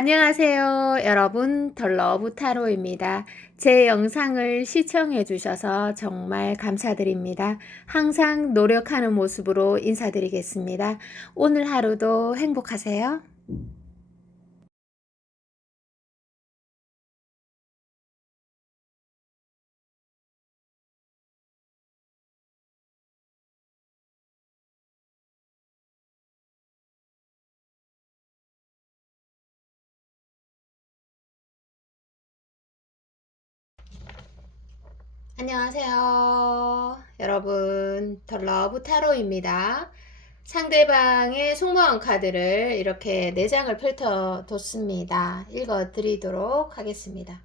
안녕하세요. 여러분, 덜러브 타로입니다. 제 영상을 시청해 주셔서 정말 감사드립니다. 항상 노력하는 모습으로 인사드리겠습니다. 오늘 하루도 행복하세요. 안녕하세요. 여러분, 덜러브 타로입니다. 상대방의 속마음 카드를 이렇게 4장을 펼쳐뒀습니다. 읽어드리도록 하겠습니다.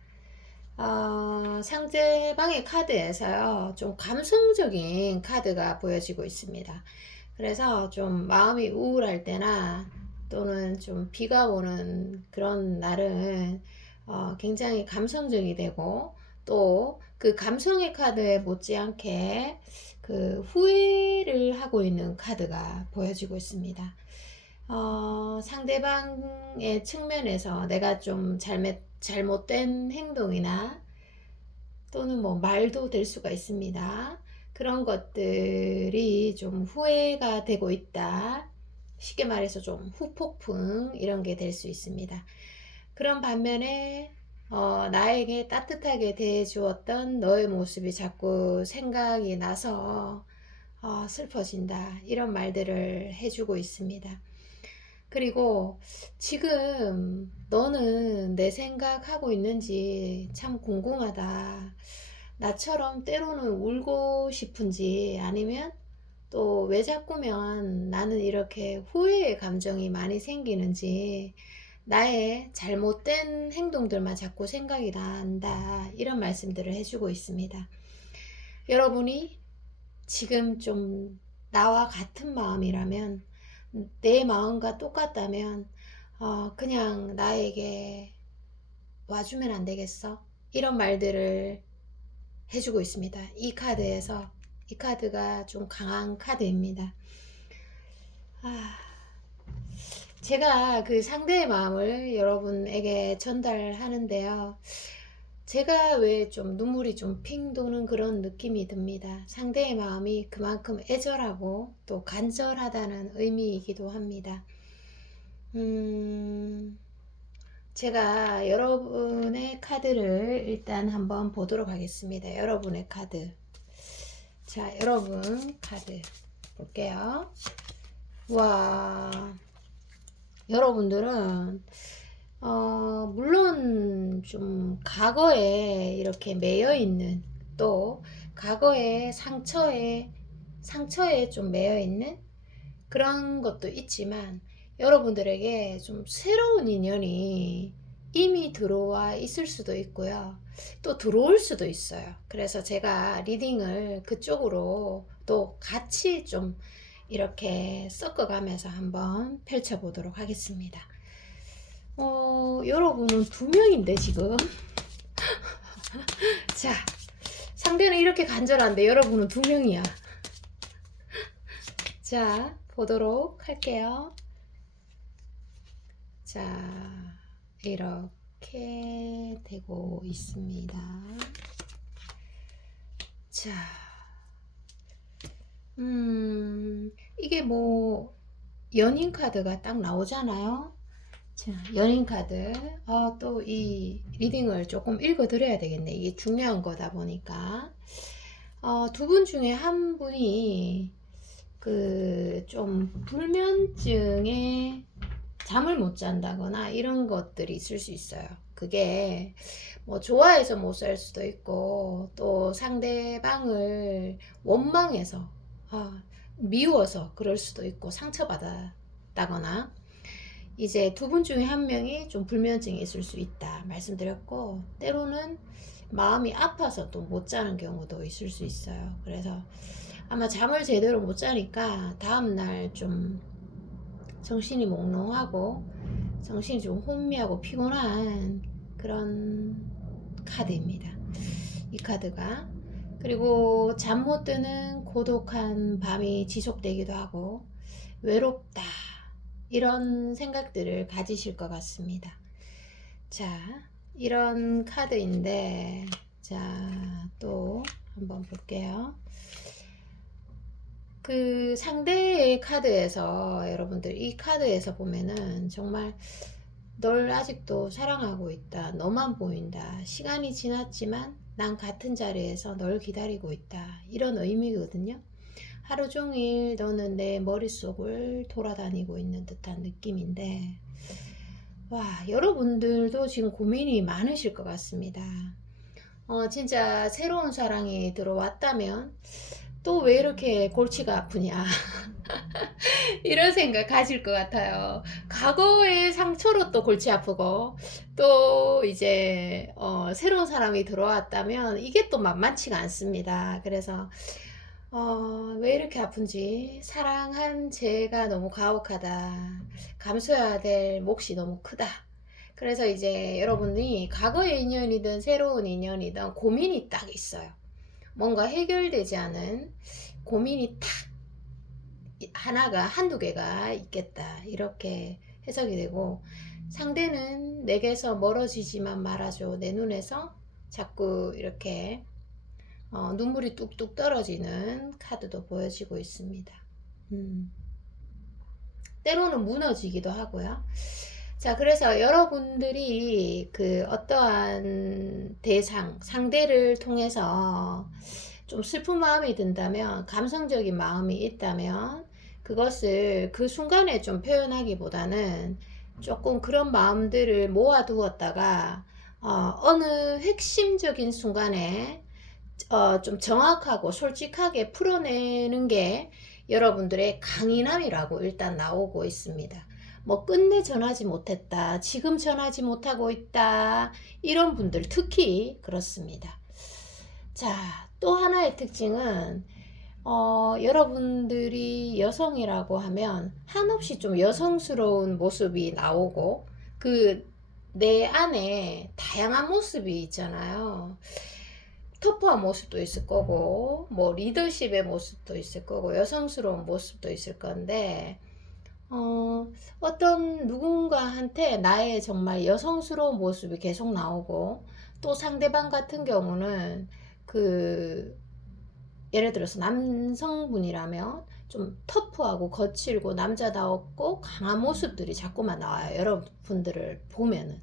상대방의 카드에서요, 좀 감성적인 카드가 보여지고 있습니다. 그래서 좀 마음이 우울할 때나 또는 좀 비가 오는 그런 날은 굉장히 감성적이 되고 또 그 감성의 카드에 못지않게 그 후회를 하고 있는 카드가 보여지고 있습니다. 상대방의 측면에서 내가 좀 잘못된 행동이나 또는 뭐 말도 될 수가 있습니다. 그런 것들이 좀 후회가 되고 있다. 쉽게 말해서 좀 후폭풍 이런 게 될 수 있습니다. 그런 반면에 나에게 따뜻하게 대해주었던 너의 모습이 자꾸 생각이 나서 슬퍼진다. 이런 말들을 해주고 있습니다. 그리고 지금 너는 내 생각하고 있는지 참 궁금하다. 나처럼 때로는 울고 싶은지 아니면 또 왜 자꾸면 나는 이렇게 후회의 감정이 많이 생기는지 나의 잘못된 행동들만 자꾸 생각이 난다. 이런 말씀들을 해주고 있습니다. 여러분이 지금 좀 나와 같은 마음이라면 내 마음과 똑같다면 그냥 나에게 와주면 안 되겠어? 이런 말들을 해주고 있습니다. 이 카드에서 이 카드가 좀 강한 카드입니다. 제가 그 상대의 마음을 여러분에게 전달하는데요. 제가 왜 좀 눈물이 좀 핑 도는 그런 느낌이 듭니다. 상대의 마음이 그만큼 애절하고 또 간절하다는 의미이기도 합니다. 제가 여러분의 카드를 일단 한번 보도록 하겠습니다. 여러분의 카드. 자, 여러분 카드 볼게요. 와, 여러분들은 물론 좀 과거에 이렇게 매여 있는 또 과거의 상처에 좀 매여 있는 그런 것도 있지만 여러분들에게 좀 새로운 인연이 이미 들어와 있을 수도 있고요. 또 들어올 수도 있어요. 그래서 제가 리딩을 그쪽으로 또 같이 좀 이렇게 섞어가면서 한번 펼쳐보도록 하겠습니다. 여러분은 2명인데 지금 자, 상대는 이렇게 간절한데 여러분은 2명이야. 자, 보도록 할게요. 자, 이렇게 되고 있습니다. 자, 이게 뭐 연인 카드가 딱 나오잖아요. 자, 연인 카드. 또 이 리딩을 조금 읽어 드려야 되겠네. 이게 중요한 거다 보니까. 2분 중에 한 분이 그 좀 불면증에 잠을 못 잔다거나 이런 것들이 있을 수 있어요. 그게 뭐 좋아해서 못 살 수도 있고 또 상대방을 원망해서 미워서 그럴 수도 있고 상처받았다거나 이제 2분 중에 한 명이 좀 불면증이 있을 수 있다 말씀드렸고 때로는 마음이 아파서 또 못 자는 경우도 있을 수 있어요. 그래서 아마 잠을 제대로 못 자니까 다음날 좀 정신이 몽롱하고 정신이 좀 혼미하고 피곤한 그런 카드입니다. 이 카드가. 그리고 잠 못 드는 고독한 밤이 지속되기도 하고 외롭다 이런 생각들을 가지실 것 같습니다. 자, 이런 카드인데, 자, 또 한번 볼게요. 그 상대의 카드에서 여러분들 이 카드에서 보면은 정말 널 아직도 사랑하고 있다. 너만 보인다. 시간이 지났지만 난 같은 자리에서 널 기다리고 있다. 이런 의미거든요. 하루 종일 너는 내 머릿속을 돌아다니고 있는 듯한 느낌인데, 와, 여러분들도 지금 고민이 많으실 것 같습니다. 진짜 새로운 사랑이 들어왔다면 또 왜 이렇게 골치가 아프냐. 이런 생각 가질 것 같아요. 과거의 상처로 또 골치 아프고, 또 이제, 새로운 사람이 들어왔다면 이게 또 만만치가 않습니다. 그래서, 왜 이렇게 아픈지, 사랑한 제가 너무 가혹하다. 감수해야 될 몫이 너무 크다. 그래서 이제 여러분이 과거의 인연이든 새로운 인연이든 고민이 딱 있어요. 뭔가 해결되지 않은 고민이 딱 하나가 한두 개가 있겠다 이렇게 해석이 되고, 상대는 내게서 멀어지지만 말아줘. 내 눈에서 자꾸 이렇게 눈물이 뚝뚝 떨어지는 카드도 보여지고 있습니다. 때로는 무너지기도 하고요. 자, 그래서 여러분들이 그 어떠한 대상, 상대를 통해서 좀 슬픈 마음이 든다면, 감성적인 마음이 있다면, 그것을 그 순간에 좀 표현하기보다는 조금 그런 마음들을 모아두었다가, 어느 핵심적인 순간에 좀 정확하고 솔직하게 풀어내는 게 여러분들의 강인함이라고 일단 나오고 있습니다. 뭐 끝내 전하지 못했다, 지금 전하지 못하고 있다, 이런 분들 특히 그렇습니다. 자, 또 하나의 특징은 여러분들이 여성이라고 하면 한없이 좀 여성스러운 모습이 나오고, 그 내 안에 다양한 모습이 있잖아요. 터프한 모습도 있을 거고, 뭐 리더십의 모습도 있을 거고, 여성스러운 모습도 있을 건데, 어떤 누군가한테 나의 정말 여성스러운 모습이 계속 나오고, 또 상대방 같은 경우는 그 예를 들어서 남성분이라면 좀 터프하고 거칠고 남자다웠고 강한 모습들이 자꾸만 나와요. 여러분들을 보면은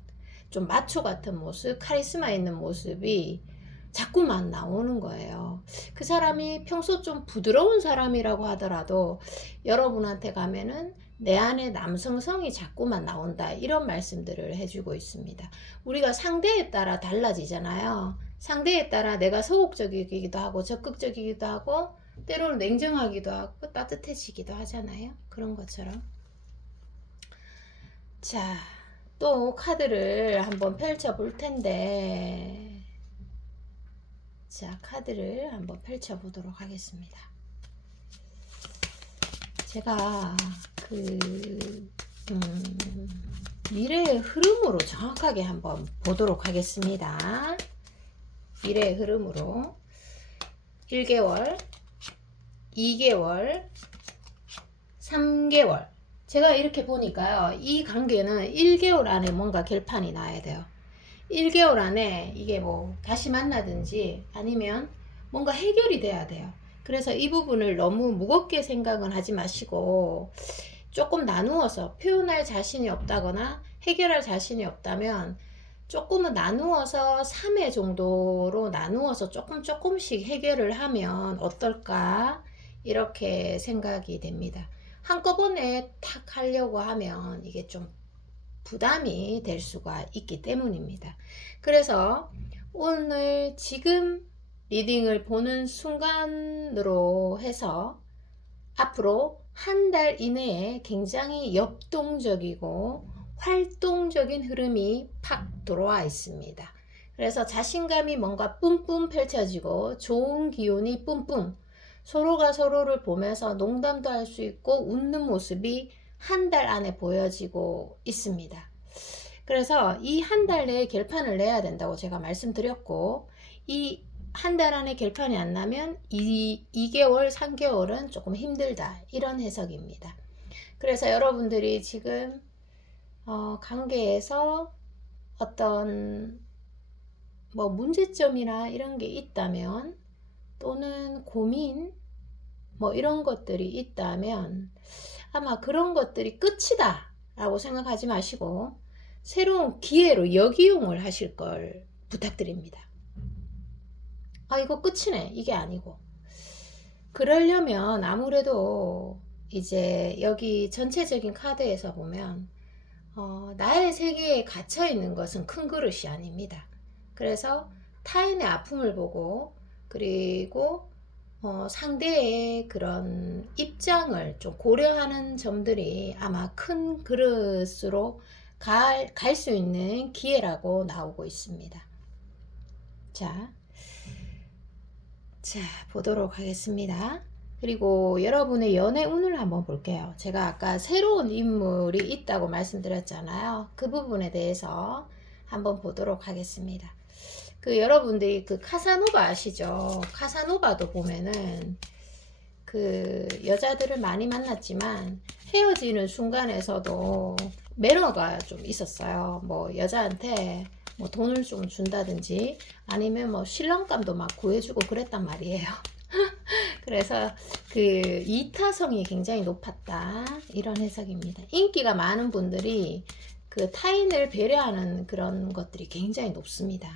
좀 마초 같은 모습, 카리스마 있는 모습이 자꾸만 나오는 거예요. 그 사람이 평소 좀 부드러운 사람이라고 하더라도 여러분한테 가면은 내 안에 남성성이 자꾸만 나온다, 이런 말씀들을 해주고 있습니다. 우리가 상대에 따라 달라지잖아요. 상대에 따라 내가 소극적이기도 하고 적극적이기도 하고 때로는 냉정하기도 하고 따뜻해지기도 하잖아요. 그런 것처럼. 자, 또 카드를 한번 펼쳐 볼 텐데, 자, 카드를 한번 펼쳐 보도록 하겠습니다. 제가 미래의 흐름으로 정확하게 한번 보도록 하겠습니다. 미래의 흐름으로 1개월, 2개월, 3개월. 제가 이렇게 보니까요, 이 관계는 1개월 안에 뭔가 결판이 나야 돼요. 1개월 안에 이게 뭐 다시 만나든지 아니면 뭔가 해결이 돼야 돼요. 그래서 이 부분을 너무 무겁게 생각은 하지 마시고, 조금 나누어서, 표현할 자신이 없다거나 해결할 자신이 없다면 조금은 나누어서 3회 정도로 나누어서 조금씩 해결을 하면 어떨까, 이렇게 생각이 됩니다. 한꺼번에 탁 하려고 하면 이게 좀 부담이 될 수가 있기 때문입니다. 그래서 오늘 지금 리딩을 보는 순간으로 해서 앞으로 한 달 이내에 굉장히 역동적이고 활동적인 흐름이 팍 들어와 있습니다. 그래서 자신감이 뭔가 뿜뿜 펼쳐지고 좋은 기운이 뿜뿜, 서로가 서로를 보면서 농담도 할 수 있고 웃는 모습이 한 달 안에 보여지고 있습니다. 그래서 이 한 달 내에 결판을 내야 된다고 제가 말씀드렸고, 이 한 달 안에 결판이 안 나면 2개월, 3개월은 조금 힘들다, 이런 해석입니다. 그래서 여러분들이 지금 관계에서 어떤 뭐 문제점이나 이런 게 있다면, 또는 고민 뭐 이런 것들이 있다면, 아마 그런 것들이 끝이다 라고 생각하지 마시고 새로운 기회로 역이용을 하실 걸 부탁드립니다. 아, 이거 끝이네, 이게 아니고. 그러려면 아무래도 이제 여기 전체적인 카드에서 보면 나의 세계에 갇혀 있는 것은 큰 그릇이 아닙니다. 그래서 타인의 아픔을 보고, 그리고 상대의 그런 입장을 좀 고려하는 점들이 아마 큰 그릇으로 갈 수 있는 기회라고 나오고 있습니다. 자, 보도록 하겠습니다. 그리고 여러분의 연애 운을 한번 볼게요. 제가 아까 새로운 인물이 있다고 말씀드렸잖아요. 그 부분에 대해서 한번 보도록 하겠습니다. 그 여러분들이 그 카사노바 아시죠? 카사노바도 보면은 그 여자들을 많이 만났지만 헤어지는 순간에서도 매너가 좀 있었어요. 뭐 여자한테 뭐 돈을 좀 준다든지 아니면 뭐 신랑감도 막 구해주고 그랬단 말이에요. 그래서 그 이타성이 굉장히 높았다, 이런 해석입니다. 인기가 많은 분들이 그 타인을 배려하는 그런 것들이 굉장히 높습니다.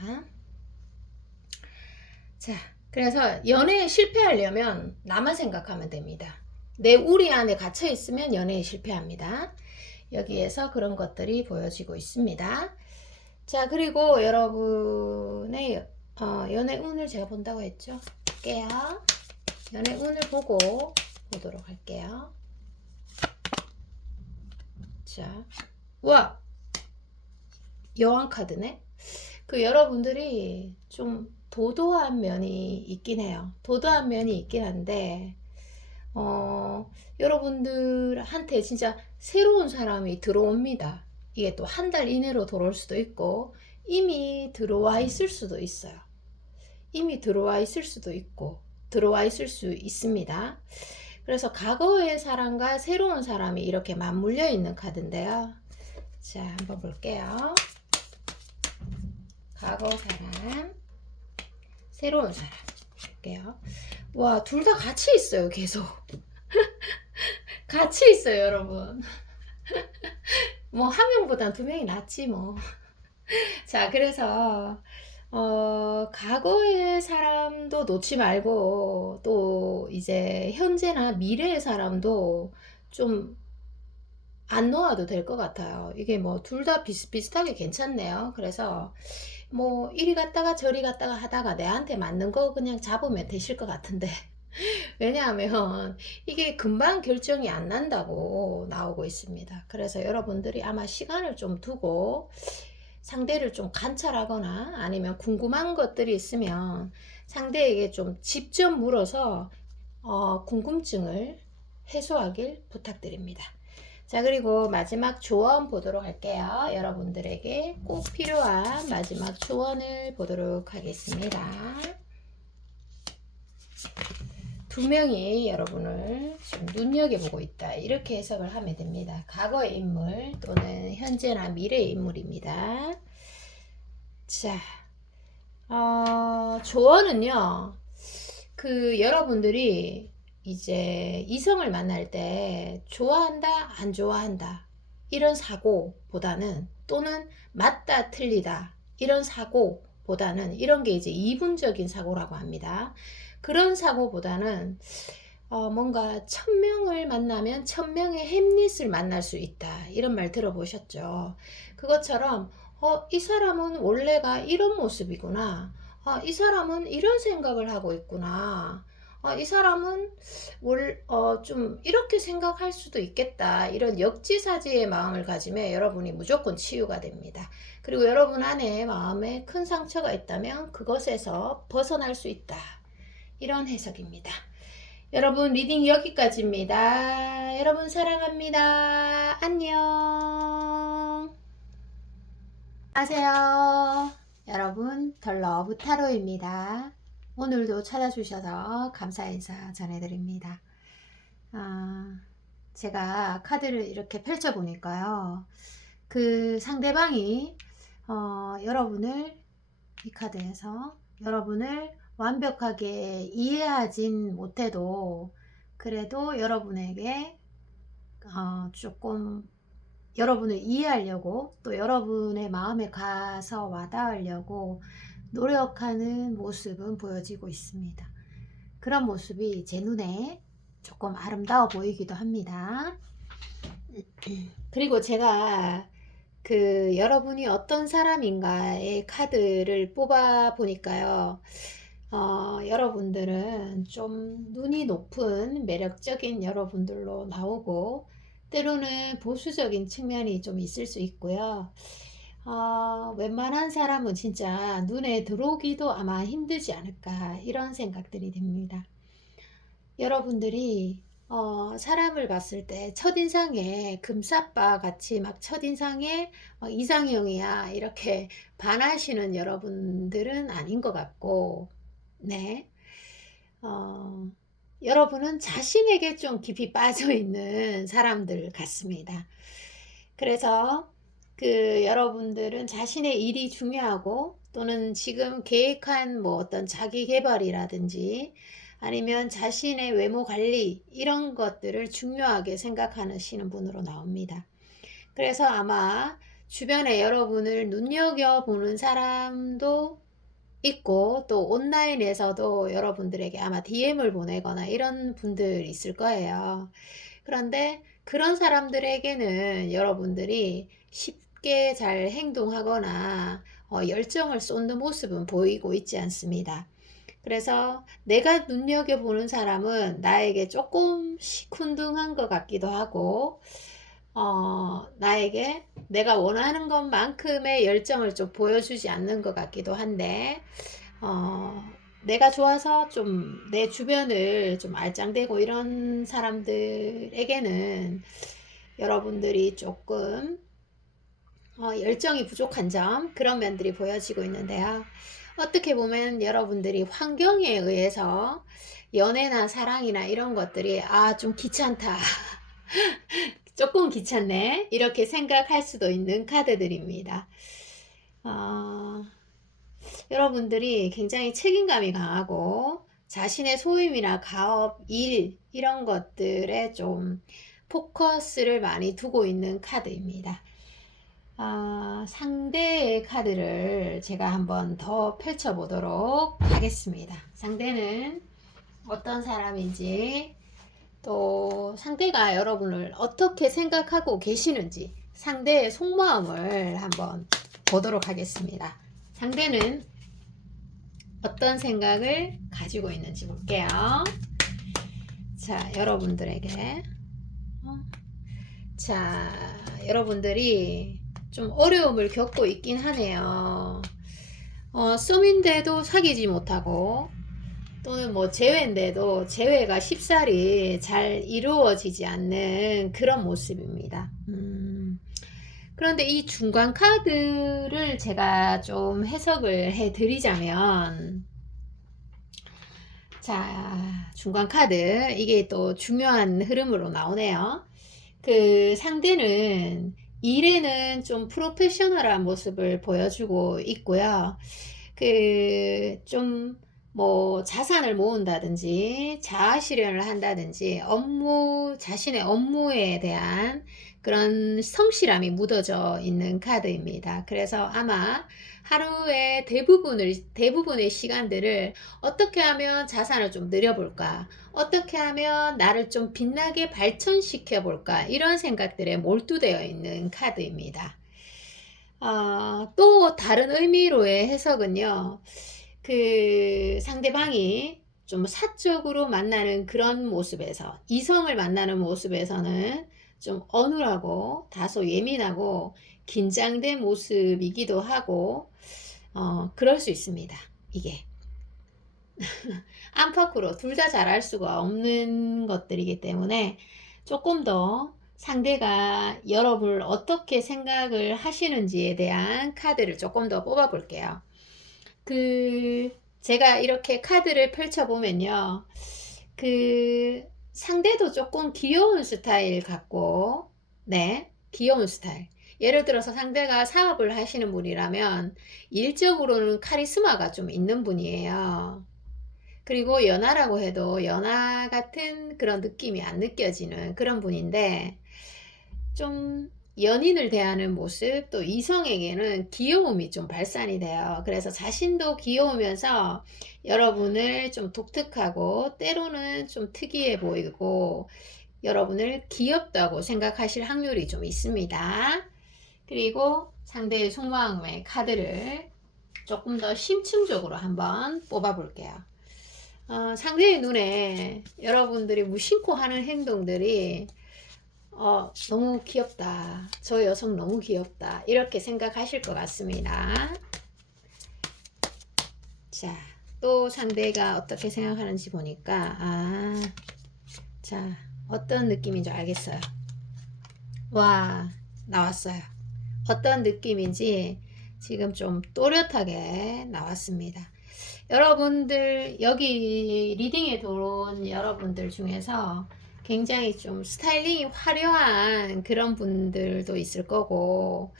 자, 그래서 연애에 실패하려면 나만 생각하면 됩니다. 내 우리 안에 갇혀 있으면 연애에 실패합니다. 여기에서 그런 것들이 보여지고 있습니다. 자, 그리고 여러분의 연애 운을 제가 본다고 했죠. 볼게요. 연애 운을 보도록 할게요. 자, 와, 여왕 카드네. 그 여러분들이 좀 도도한 면이 있긴 해요. 도도한 면이 있긴 한데 여러분들한테 진짜 새로운 사람이 들어옵니다. 이게 또 한 달 이내로 들어올 수도 있고 이미 들어와 있을 수도 있어요. 이미 들어와 있을 수도 있고 들어와 있을 수 있습니다. 그래서 과거의 사람과 새로운 사람이 이렇게 맞물려 있는 카드인데요. 자, 한번 볼게요. 과거 사람, 새로운 사람 볼게요. 와, 둘 다 같이 있어요. 계속 같이 있어요, 여러분. 뭐 한 명보단 두 명이 낫지 뭐. 자, 그래서 과거의 사람도 놓지 말고 또 이제 현재나 미래의 사람도 좀 안 놓아도 될 것 같아요. 이게 뭐 둘 다 비슷비슷하게 괜찮네요. 그래서 뭐 이리 갔다가 저리 갔다가 하다가 내한테 맞는 거 그냥 잡으면 되실 것 같은데 왜냐하면 이게 금방 결정이 안 난다고 나오고 있습니다. 그래서 여러분들이 아마 시간을 좀 두고 상대를 좀 관찰하거나 아니면 궁금한 것들이 있으면 상대에게 좀 직접 물어서 궁금증을 해소하길 부탁드립니다. 자, 그리고 마지막 조언 보도록 할게요. 여러분들에게 꼭 필요한 마지막 조언을 보도록 하겠습니다. 두 명이 여러분을 좀 눈여겨보고 있다, 이렇게 해석을 하면 됩니다. 과거의 인물 또는 현재나 미래의 인물입니다. 자, 조언은요, 그 여러분들이 이제 이성을 만날 때 좋아한다, 안 좋아한다 이런 사고보다는, 또는 맞다, 틀리다 이런 사고보다는, 이런 게 이제 이분적인 사고라고 합니다. 그런 사고보다는 뭔가 1000명을 만나면 1000명의 햄릿을 만날 수 있다, 이런 말 들어보셨죠? 그것처럼 이 사람은 원래가 이런 모습이구나, 이 사람은 이런 생각을 하고 있구나, 이 사람은 좀 이렇게 생각할 수도 있겠다, 이런 역지사지의 마음을 가지면 여러분이 무조건 치유가 됩니다. 그리고 여러분 안에 마음에 큰 상처가 있다면 그것에서 벗어날 수 있다, 이런 해석입니다. 여러분, 리딩 여기까지입니다. 여러분 사랑합니다. 안녕. 안녕하세요. 여러분, 더 러브 타로입니다. 오늘도 찾아주셔서 감사 인사 전해드립니다. 제가 카드를 이렇게 펼쳐보니까요, 그 상대방이 여러분을 이 카드에서 여러분을 완벽하게 이해하진 못해도 그래도 여러분에게 조금 여러분을 이해하려고 또 여러분의 마음에 가서 와닿으려고 노력하는 모습은 보여지고 있습니다. 그런 모습이 제 눈에 조금 아름다워 보이기도 합니다. 그리고 제가 여러분이 어떤 사람인가의 카드를 뽑아 보니까요. 여러분들은 좀 눈이 높은 매력적인 여러분들로 나오고 때로는 보수적인 측면이 좀 있을 수 있고요. 웬만한 사람은 진짜 눈에 들어오기도 아마 힘들지 않을까 이런 생각들이 듭니다. 여러분들이 사람을 봤을 때 첫인상에 금사빠 같이 막 첫인상에 막 이상형이야 이렇게 반하시는 여러분들은 아닌 것 같고, 네. 어, 여러분은 자신에게 좀 깊이 빠져 있는 사람들 같습니다. 그래서 여러분들은 자신의 일이 중요하고 또는 지금 계획한 뭐 어떤 자기 개발이라든지 아니면 자신의 외모 관리 이런 것들을 중요하게 생각하시는 분으로 나옵니다. 그래서 아마 주변에 여러분을 눈여겨보는 사람도 있고 또 온라인에서도 여러분들에게 아마 DM을 보내거나 이런 분들 있을 거예요. 그런데 그런 사람들에게는 여러분들이 쉽게 잘 행동하거나 열정을 쏟는 모습은 보이고 있지 않습니다. 그래서 내가 눈여겨보는 사람은 나에게 조금 시큰둥한 것 같기도 하고 나에게 내가 원하는 것만큼의 열정을 좀 보여주지 않는 것 같기도 한데 내가 좋아서 좀 내 주변을 좀 알짱대고 이런 사람들에게는 여러분들이 조금 열정이 부족한 점 그런 면들이 보여지고 있는데요. 어떻게 보면 여러분들이 환경에 의해서 연애나 사랑이나 이런 것들이 좀 귀찮다 조금 귀찮네 이렇게 생각할 수도 있는 카드들입니다. 여러분들이 굉장히 책임감이 강하고 자신의 소임이나 가업, 일 이런 것들에 좀 포커스를 많이 두고 있는 카드입니다. 상대의 카드를 제가 한번 더 펼쳐보도록 하겠습니다. 상대는 어떤 사람인지 또 상대가 여러분을 어떻게 생각하고 계시는지 상대의 속마음을 한번 보도록 하겠습니다. 상대는 어떤 생각을 가지고 있는지 볼게요. 자, 여러분들에게 자, 여러분들이 좀 어려움을 겪고 있긴 하네요. 썸인데도 사귀지 못하고 또는 뭐 재회인데도 재회가 쉽사리 잘 이루어지지 않는 그런 모습입니다. 그런데 이 중간 카드를 제가 좀 해석을 해 드리자면 자, 중간 카드 이게 또 중요한 흐름으로 나오네요. 상대는 일에는 좀 프로페셔널한 모습을 보여주고 있고요. 좀 뭐 자산을 모은다든지 자아 실현을 한다든지 자신의 업무에 대한 그런 성실함이 묻어져 있는 카드입니다. 그래서 아마 하루의 대부분의 시간들을 어떻게 하면 자산을 좀 늘려볼까? 어떻게 하면 나를 좀 빛나게 발전시켜 볼까? 이런 생각들에 몰두되어 있는 카드입니다. 또 다른 의미로의 해석은요. 상대방이 좀 사적으로 만나는 그런 모습에서 이성을 만나는 모습에서는 좀 어눌하고 다소 예민하고 긴장된 모습이기도 하고 그럴 수 있습니다. 이게 안팎으로 둘 다 잘할 수가 없는 것들이기 때문에 조금 더 상대가 여러분을 어떻게 생각을 하시는지에 대한 카드를 조금 더 뽑아 볼게요. 제가 이렇게 카드를 펼쳐보면요. 상대도 조금 귀여운 스타일 같고, 네, 귀여운 스타일. 예를 들어서 상대가 사업을 하시는 분이라면 일적으로는 카리스마가 좀 있는 분이에요. 그리고 연하라고 해도 연하 같은 그런 느낌이 안 느껴지는 그런 분인데, 좀 연인을 대하는 모습, 또 이성에게는 귀여움이 좀 발산이 돼요. 그래서 자신도 귀여우면서 여러분을 좀 독특하고 때로는 좀 특이해 보이고 여러분을 귀엽다고 생각하실 확률이 좀 있습니다. 그리고 상대의 속마음의 카드를 조금 더 심층적으로 한번 뽑아 볼게요. 상대의 눈에 여러분들이 무심코 하는 행동들이 너무 귀엽다. 저 여성 너무 귀엽다. 이렇게 생각하실 것 같습니다. 자, 또 상대가 어떻게 생각하는지 보니까, 자, 어떤 느낌인지 알겠어요. 와, 나왔어요. 어떤 느낌인지 지금 좀 또렷하게 나왔습니다. 여러분들, 여기 리딩에 들어온 여러분들 중에서 굉장히 좀 스타일링이 화려한 그런 분들도 있을 거고,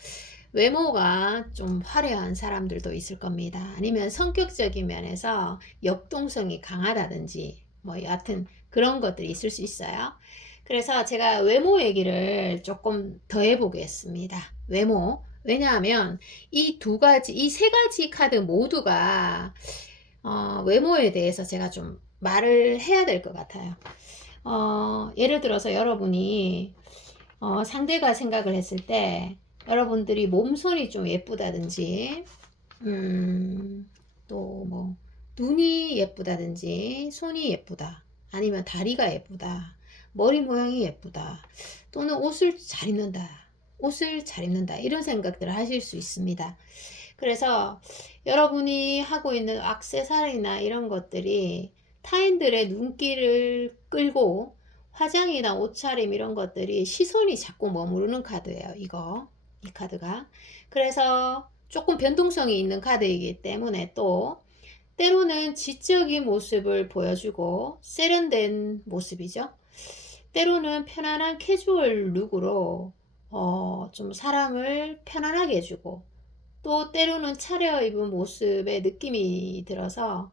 외모가 좀 화려한 사람들도 있을 겁니다. 아니면 성격적인 면에서 역동성이 강하다든지, 뭐 여하튼 그런 것들이 있을 수 있어요. 그래서 제가 외모 얘기를 조금 더 해보겠습니다. 외모. 왜냐하면 이 두 가지, 이 세 가지 카드 모두가 외모에 대해서 제가 좀 말을 해야 될 것 같아요. 예를 들어서 여러분이 상대가 생각을 했을 때 여러분들이 몸선이 좀 예쁘다든지, 또 뭐 눈이 예쁘다든지, 손이 예쁘다, 아니면 다리가 예쁘다, 머리 모양이 예쁘다, 또는 옷을 잘 입는다, 이런 생각들을 하실 수 있습니다. 그래서 여러분이 하고 있는 액세서리나 이런 것들이 타인들의 눈길을 끌고 화장이나 옷차림 이런 것들이 시선이 자꾸 머무르는 카드예요. 이 카드가. 그래서 조금 변동성이 있는 카드이기 때문에 또 때로는 지적인 모습을 보여주고 세련된 모습이죠. 때로는 편안한 캐주얼 룩으로 좀 사람을 편안하게 해주고, 또 때로는 차려입은 모습의 느낌이 들어서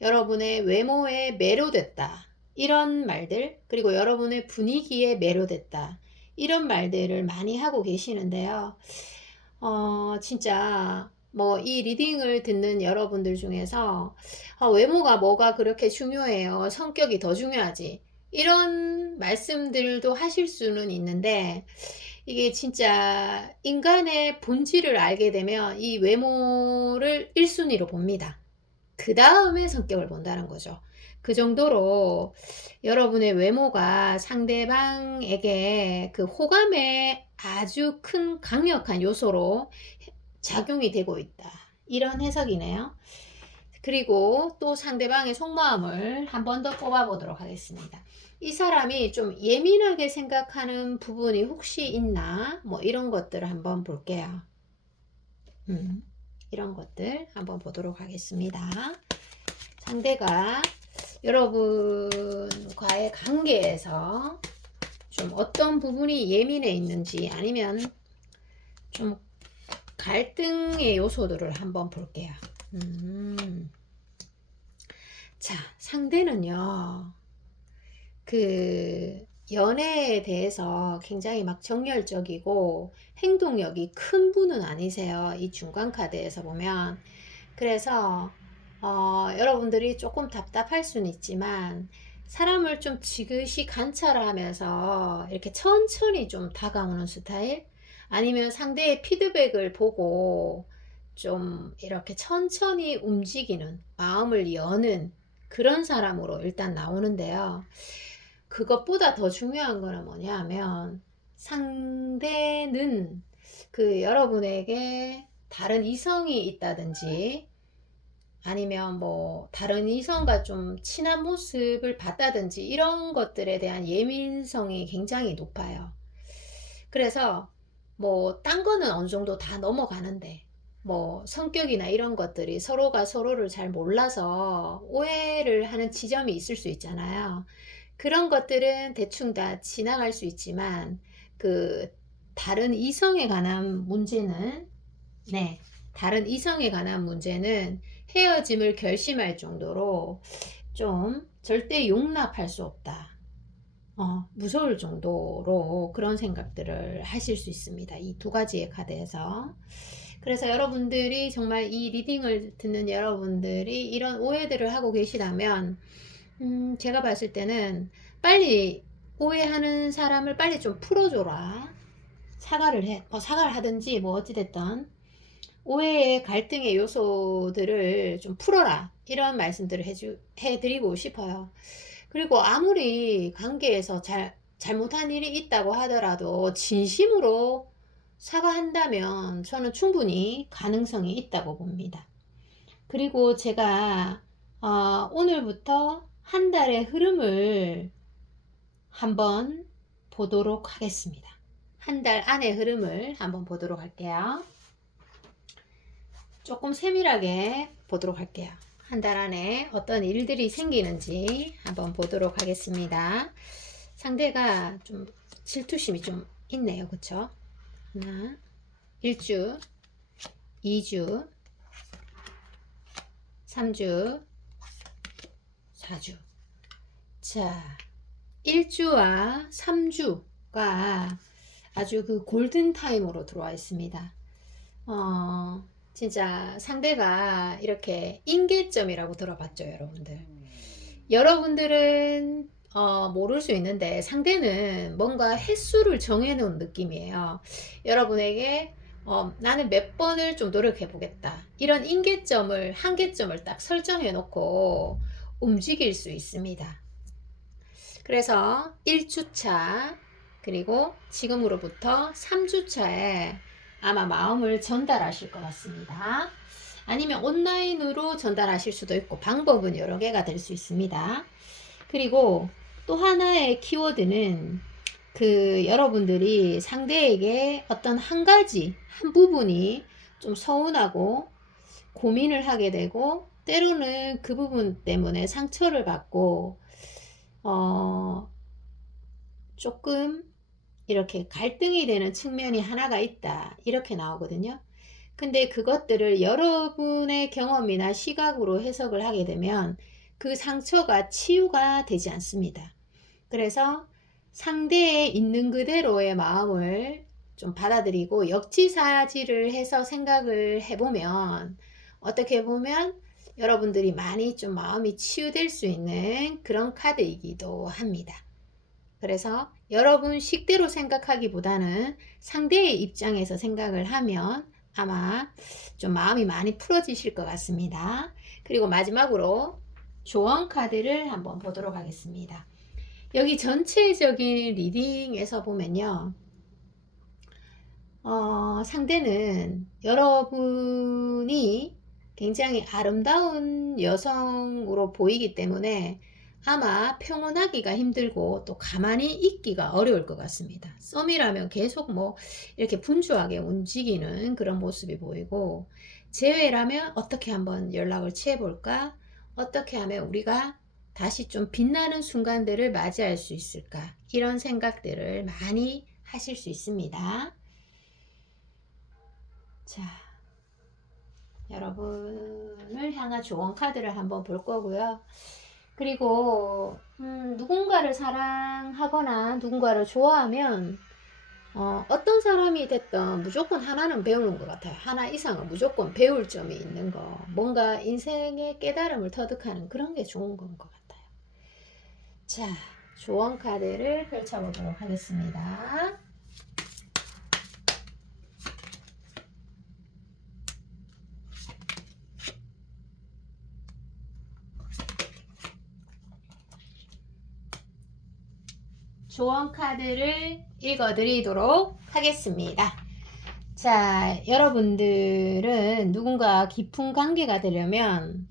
여러분의 외모에 매료됐다, 이런 말들, 그리고 여러분의 분위기에 매료됐다, 이런 말들을 많이 하고 계시는데요. 진짜 뭐 이 리딩을 듣는 여러분들 중에서 외모가 뭐가 그렇게 중요해요, 성격이 더 중요하지, 이런 말씀들도 하실 수는 있는데, 이게 진짜 인간의 본질을 알게 되면 이 외모를 1순위로 봅니다. 그 다음에 성격을 본다는 거죠. 그 정도로 여러분의 외모가 상대방에게 그 호감에 아주 큰 강력한 요소로 작용이 되고 있다, 이런 해석이네요. 그리고 또 상대방의 속마음을 한 번 더 뽑아 보도록 하겠습니다. 이 사람이 좀 예민하게 생각하는 부분이 혹시 있나? 뭐 이런 것들을 한번 볼게요. 이런 것들 한번 보도록 하겠습니다. 상대가 여러분과의 관계에서 좀 어떤 부분이 예민해 있는지, 아니면 좀 갈등의 요소들을 한번 볼게요. 자, 상대는요, 그 연애에 대해서 굉장히 막 정열적이고 행동력이 큰 분은 아니세요. 이 중간 카드에서 보면. 그래서 여러분들이 조금 답답할 수는 있지만 사람을 좀 지그시 관찰하면서 이렇게 천천히 좀 다가오는 스타일, 아니면 상대의 피드백을 보고 좀 이렇게 천천히 움직이는, 마음을 여는 그런 사람으로 일단 나오는데요. 그것보다 더 중요한 거는 뭐냐 하면, 상대는 그 여러분에게 다른 이성이 있다든지, 아니면 뭐 다른 이성과 좀 친한 모습을 봤다든지, 이런 것들에 대한 예민성이 굉장히 높아요. 그래서 뭐 딴 거는 어느 정도 다 넘어가는데, 뭐 성격이나 이런 것들이 서로가 서로를 잘 몰라서 오해를 하는 지점이 있을 수 있잖아요. 그런 것들은 대충 다 지나갈 수 있지만, 그 다른 이성에 관한 문제는, 네, 다른 이성에 관한 문제는 헤어짐을 결심할 정도로 좀 절대 용납할 수 없다. 무서울 정도로 그런 생각들을 하실 수 있습니다. 이 두 가지의 카드에서. 그래서 여러분들이 정말 이 리딩을 듣는 여러분들이 이런 오해들을 하고 계시다면, 제가 봤을 때는 빨리 오해하는 사람을 빨리 좀 풀어줘라. 사과를 하든지 뭐 어찌됐든 오해의 갈등의 요소들을 좀 풀어라. 이런 말씀들을 해드리고 싶어요. 그리고 아무리 관계에서 잘못한 일이 있다고 하더라도 진심으로 사과한다면 저는 충분히 가능성이 있다고 봅니다. 그리고 제가 오늘부터 한 달의 흐름을 한번 보도록 하겠습니다. 한 달 안의 흐름을 한번 보도록 할게요. 조금 세밀하게 보도록 할게요. 한 달 안에 어떤 일들이 생기는지 한번 보도록 하겠습니다. 상대가 좀 질투심이 좀 있네요. 그쵸? 하나, 1주, 2주, 3주, 4주. 자, 1주와 3주가 아주 그 골든타임으로 들어와 있습니다. 진짜 상대가 이렇게 임계점이라고 들어봤죠, 여러분들. 여러분들은 모를 수 있는데 상대는 뭔가 횟수를 정해놓은 느낌이에요. 여러분에게 나는 몇 번을 좀 노력해 보겠다. 이런 임계점을, 한계점을 딱 설정해 놓고 움직일 수 있습니다. 그래서 1주차 그리고 지금으로부터 3주차에 아마 마음을 전달하실 것 같습니다. 아니면 온라인으로 전달하실 수도 있고 방법은 여러 개가 될 수 있습니다. 그리고 또 하나의 키워드는 여러분들이 상대에게 어떤 한 가지, 한 부분이 좀 서운하고 고민을 하게 되고 때로는 그 부분 때문에 상처를 받고 조금 이렇게 갈등이 되는 측면이 하나가 있다. 이렇게 나오거든요. 근데 그것들을 여러분의 경험이나 시각으로 해석을 하게 되면 그 상처가 치유가 되지 않습니다. 그래서 상대의 있는 그대로의 마음을 좀 받아들이고 역지사지를 해서 생각을 해보면 어떻게 보면 여러분들이 많이 좀 마음이 치유될 수 있는 그런 카드이기도 합니다. 그래서 여러분 식대로 생각하기보다는 상대의 입장에서 생각을 하면 아마 좀 마음이 많이 풀어지실 것 같습니다. 그리고 마지막으로 조언 카드를 한번 보도록 하겠습니다. 여기 전체적인 리딩에서 보면요. 상대는 여러분이 굉장히 아름다운 여성으로 보이기 때문에 아마 평온하기가 힘들고 또 가만히 있기가 어려울 것 같습니다. 썸이라면 계속 뭐 이렇게 분주하게 움직이는 그런 모습이 보이고 재회라면 어떻게 한번 연락을 취해볼까? 어떻게 하면 우리가 다시 좀 빛나는 순간들을 맞이할 수 있을까? 이런 생각들을 많이 하실 수 있습니다. 자, 여러분을 향한 조언 카드를 한번 볼 거고요. 그리고 누군가를 사랑하거나 누군가를 좋아하면 어떤 사람이 됐든 무조건 하나는 배우는 것 같아요. 하나 이상은 무조건 배울 점이 있는 거. 뭔가 인생의 깨달음을 터득하는 그런 게 좋은 건 것 같아요. 자, 조언 카드를 펼쳐보도록 하겠습니다. 조언 카드를 읽어드리도록 하겠습니다. 자, 여러분들은 누군가 깊은 관계가 되려면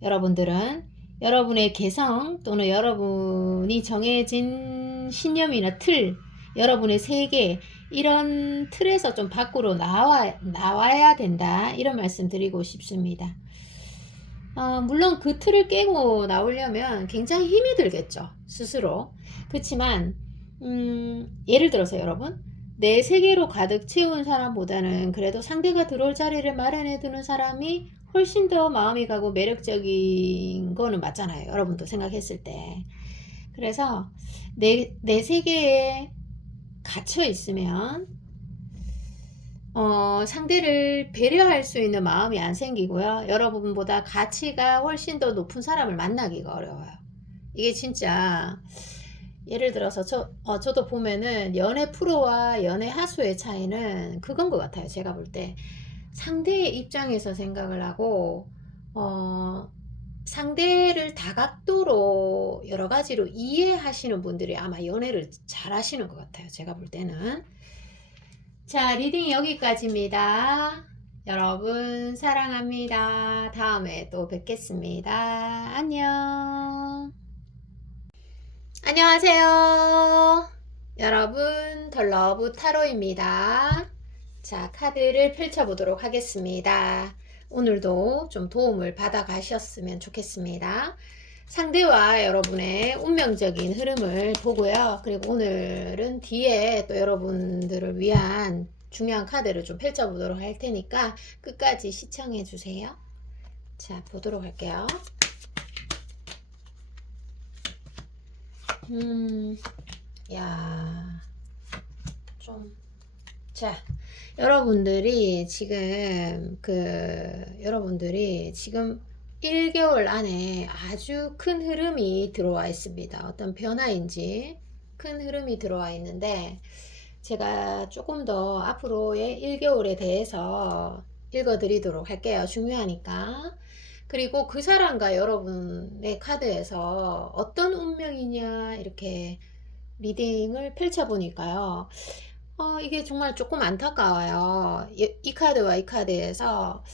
여러분들은 여러분의 개성 또는 여러분이 정해진 신념이나 틀, 여러분의 세계 이런 틀에서 좀 밖으로 나와야 된다. 이런 말씀 드리고 싶습니다. 물론 그 틀을 깨고 나오려면 굉장히 힘이 들겠죠. 스스로. 그렇지만 예를 들어서 여러분 내 세계로 가득 채운 사람보다는 그래도 상대가 들어올 자리를 마련해 두는 사람이 훨씬 더 마음이 가고 매력적인 거는 맞잖아요. 여러분도 생각했을 때. 그래서 내 세계에 갇혀 있으면 상대를 배려할 수 있는 마음이 안 생기고요. 여러분보다 가치가 훨씬 더 높은 사람을 만나기가 어려워요. 이게 진짜 예를 들어서 저도 보면은 연애 프로와 연애 하수의 차이는 그건 것 같아요. 제가 볼 때 상대의 입장에서 생각을 하고 상대를 다각도로 여러 가지로 이해하시는 분들이 아마 연애를 잘 하시는 것 같아요. 제가 볼 때는. 자, 리딩 여기까지입니다. 여러분 사랑합니다. 다음에 또 뵙겠습니다. 안녕. 안녕하세요. 여러분, 더 러브 타로입니다. 자, 카드를 펼쳐보도록 하겠습니다. 오늘도 좀 도움을 받아 가셨으면 좋겠습니다. 상대와 여러분의 운명적인 흐름을 보고요. 그리고 오늘은 뒤에 또 여러분들을 위한 중요한 카드를 좀 펼쳐보도록 할 테니까 끝까지 시청해 주세요. 자, 보도록 할게요. 야, 자, 여러분들이 지금 1개월 안에 아주 큰 흐름이 들어와 있습니다. 어떤 변화인지 큰 흐름이 들어와 있는데, 제가 조금 더 앞으로의 1개월에 대해서 읽어드리도록 할게요. 중요하니까. 그리고 그 사람과 여러분의 카드에서 어떤 운명이냐 이렇게 리딩을 펼쳐보니까요. 이게 정말 조금 안타까워요. 이 카드와 이 카드에서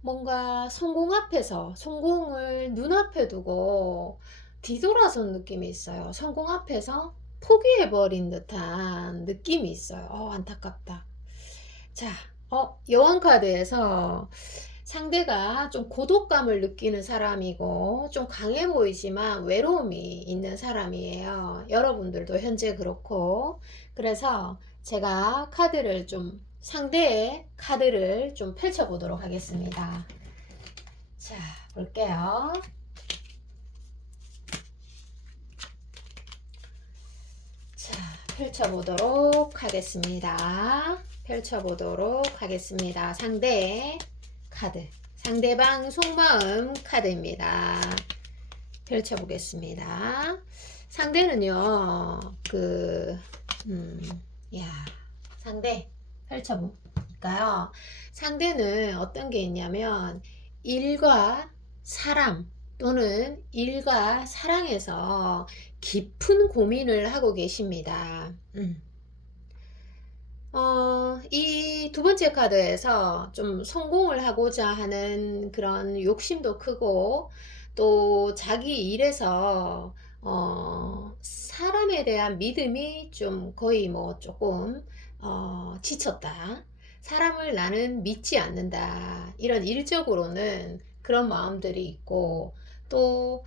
뭔가 성공 앞에서 성공을 눈앞에 두고 뒤돌아선 느낌이 있어요. 성공 앞에서 포기해버린 듯한 느낌이 있어요. 안타깝다. 자, 여왕 카드에서 상대가 좀 고독감을 느끼는 사람이고 좀 강해 보이지만 외로움이 있는 사람이에요. 여러분들도 현재 그렇고. 그래서 제가 상대의 카드를 좀 펼쳐보도록 하겠습니다. 자, 볼게요. 자, 펼쳐보도록 하겠습니다. 상대의 카드. 상대방 속마음 카드입니다. 펼쳐보겠습니다. 상대는요, 상대 펼쳐볼까요? 상대는 어떤 게 있냐면, 일과 사람 또는 일과 사랑에서 깊은 고민을 하고 계십니다. 이 두 번째 카드에서 좀 성공을 하고자 하는 그런 욕심도 크고, 또 자기 일에서 사람에 대한 믿음이 좀 거의 뭐 조금 지쳤다. 사람을 나는 믿지 않는다. 이런 일적으로는 그런 마음들이 있고, 또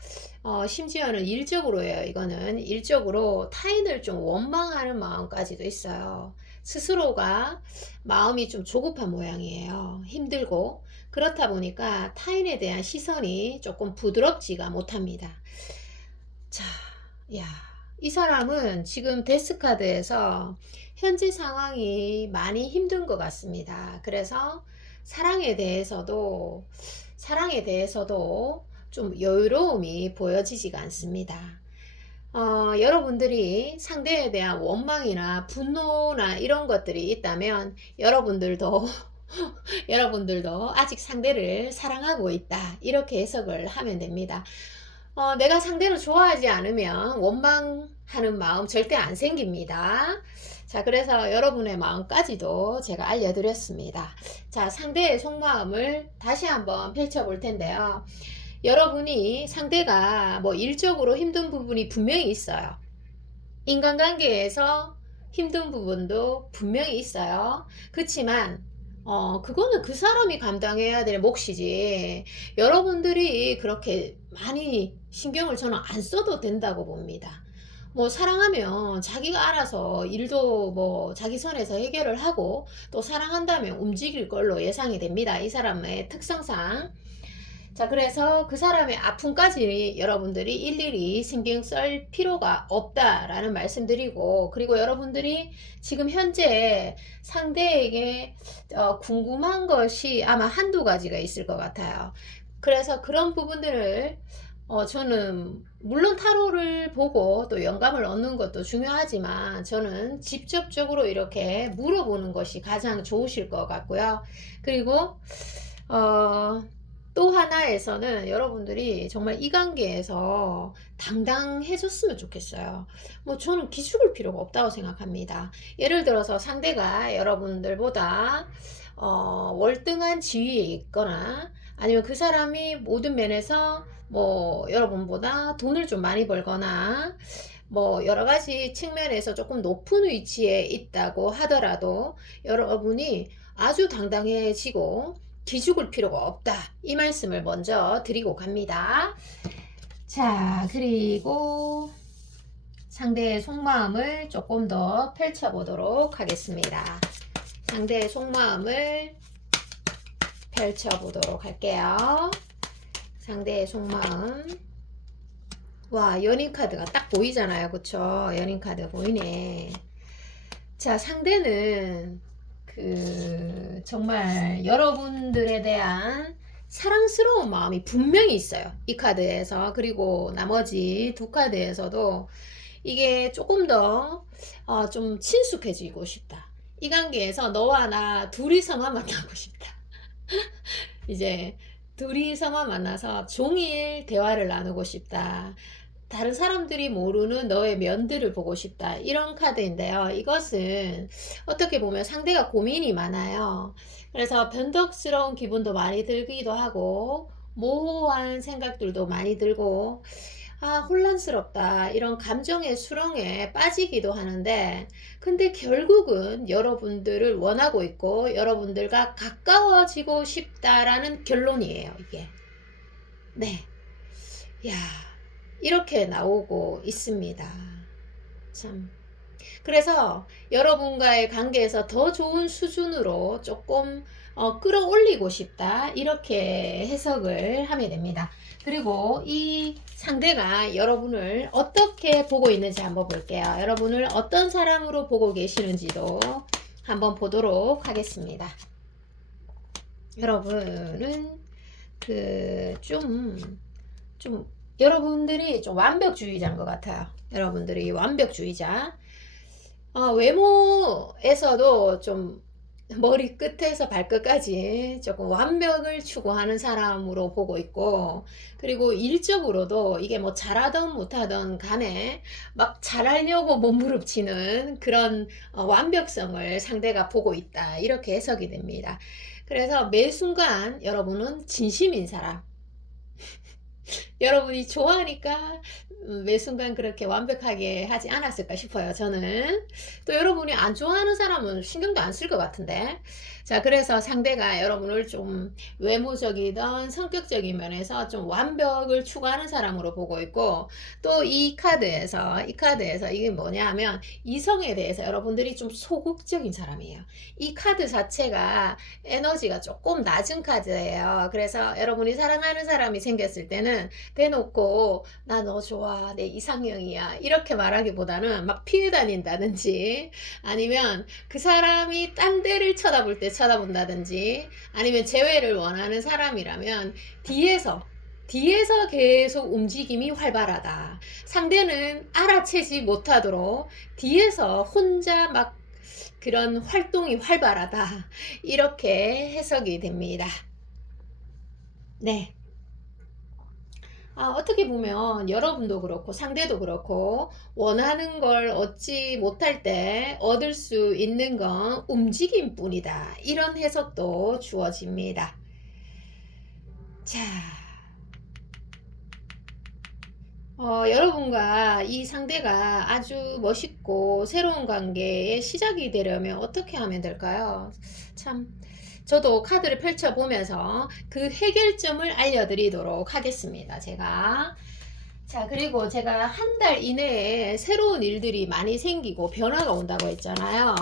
심지어는 일적으로예요. 이거는 일적으로 타인을 좀 원망하는 마음까지도 있어요. 스스로가 마음이 좀 조급한 모양이에요. 힘들고. 그렇다 보니까 타인에 대한 시선이 조금 부드럽지가 못합니다. 자, 이 사람은 지금 데스카드에서 현재 상황이 많이 힘든 것 같습니다. 그래서 사랑에 대해서도 좀 여유로움이 보여지지가 않습니다. 여러분들이 상대에 대한 원망이나 분노나 이런 것들이 있다면 여러분들도 아직 상대를 사랑하고 있다. 이렇게 해석을 하면 됩니다. 내가 상대를 좋아하지 않으면 원망하는 마음 절대 안 생깁니다. 자, 그래서 여러분의 마음까지도 제가 알려드렸습니다. 자, 상대의 속마음을 다시 한번 펼쳐볼 텐데요. 여러분이 상대가 뭐 일적으로 힘든 부분이 분명히 있어요. 인간관계에서 힘든 부분도 분명히 있어요. 그렇지만 그거는 그 사람이 감당해야 될 몫이지 여러분들이 그렇게 많이 신경을 저는 안 써도 된다고 봅니다. 뭐 사랑하면 자기가 알아서 일도 뭐 자기 선에서 해결을 하고 또 사랑한다면 움직일 걸로 예상이 됩니다. 이 사람의 특성상. 자, 그래서 그 사람의 아픔까지 여러분들이 일일이 신경 쓸 필요가 없다라는 말씀드리고, 그리고 여러분들이 지금 현재 상대에게 궁금한 것이 아마 한두 가지가 있을 것 같아요. 그래서 그런 부분들을 저는 물론 타로를 보고 또 영감을 얻는 것도 중요하지만 저는 직접적으로 이렇게 물어보는 것이 가장 좋으실 것 같고요. 그리고 또 하나에서는 여러분들이 정말 이 관계에서 당당해졌으면 좋겠어요. 뭐 저는 기죽을 필요가 없다고 생각합니다. 예를 들어서 상대가 여러분들보다 월등한 지위에 있거나 아니면 그 사람이 모든 면에서 뭐 여러분보다 돈을 좀 많이 벌거나 뭐 여러 가지 측면에서 조금 높은 위치에 있다고 하더라도 여러분이 아주 당당해지고 기죽을 필요가 없다. 이 말씀을 먼저 드리고 갑니다. 자, 그리고 상대의 속마음을 조금 더 펼쳐보도록 하겠습니다. 상대의 속마음을 펼쳐보도록 할게요. 상대의 속마음. 와, 연인 카드가 딱 보이잖아요. 그쵸? 연인 카드 보이네. 자, 상대는 정말 여러분들에 대한 사랑스러운 마음이 분명히 있어요. 이 카드에서. 그리고 나머지 두 카드에서도 이게 조금 더 좀 친숙해지고 싶다. 이 관계에서 너와 나 둘이서만 만나고 싶다. 이제 둘이서만 만나서 종일 대화를 나누고 싶다. 다른 사람들이 모르는 너의 면들을 보고 싶다. 이런 카드인데요. 이것은 어떻게 보면 상대가 고민이 많아요. 그래서 변덕스러운 기분도 많이 들기도 하고 모호한 생각들도 많이 들고 혼란스럽다. 이런 감정의 수렁에 빠지기도 하는데 근데 결국은 여러분들을 원하고 있고 여러분들과 가까워지고 싶다라는 결론이에요. 이게. 네. 야, 이렇게 나오고 있습니다. 참. 그래서 여러분과의 관계에서 더 좋은 수준으로 조금 끌어올리고 싶다. 이렇게 해석을 하면 됩니다. 그리고 이 상대가 여러분을 어떻게 보고 있는지 한번 볼게요. 여러분을 어떤 사람으로 보고 계시는지도 한번 보도록 하겠습니다. 여러분은 여러분들이 좀 완벽주의자인 것 같아요. 여러분들이 완벽주의자. 외모에서도 좀 머리 끝에서 발끝까지 조금 완벽을 추구하는 사람으로 보고 있고, 그리고 일적으로도 이게 뭐 잘하든 못하든 간에 막 잘하려고 몸부림치는 그런 완벽성을 상대가 보고 있다. 이렇게 해석이 됩니다. 그래서 매 순간 여러분은 진심인 사람. 여러분이 좋아하니까 매 순간 그렇게 완벽하게 하지 않았을까 싶어요. 저는 또 여러분이 안 좋아하는 사람은 신경도 안 쓸 것 같은데. 자, 그래서 상대가 여러분을 좀 외모적이든 성격적인 면에서 좀 완벽을 추구하는 사람으로 보고 있고, 또 이 카드에서 이게 뭐냐 하면 이성에 대해서 여러분들이 좀 소극적인 사람이에요. 이 카드 자체가 에너지가 조금 낮은 카드예요. 그래서 여러분이 사랑하는 사람이 생겼을 때는 대놓고 나 너 좋아, 내 이상형이야 이렇게 말하기보다는 막 피해 다닌다든지, 아니면 그 사람이 딴 데를 쳐다볼 때 쳐다본다든지, 아니면 재회를 원하는 사람이라면 뒤에서 계속 움직임이 활발하다. 상대는 알아채지 못하도록 뒤에서 혼자 막 그런 활동이 활발하다. 이렇게 해석이 됩니다. 네. 어떻게 보면 여러분도 그렇고 상대도 그렇고 원하는 걸 얻지 못할 때 얻을 수 있는 건 움직임 뿐이다. 이런 해석도 주어집니다. 자, 여러분과 이 상대가 아주 멋있고 새로운 관계의 시작이 되려면 어떻게 하면 될까요? 참, 저도 카드를 펼쳐보면서 그 해결점을 알려드리도록 하겠습니다. 제가. 자, 그리고 제가 한 달 이내에 새로운 일들이 많이 생기고 변화가 온다고 했잖아요.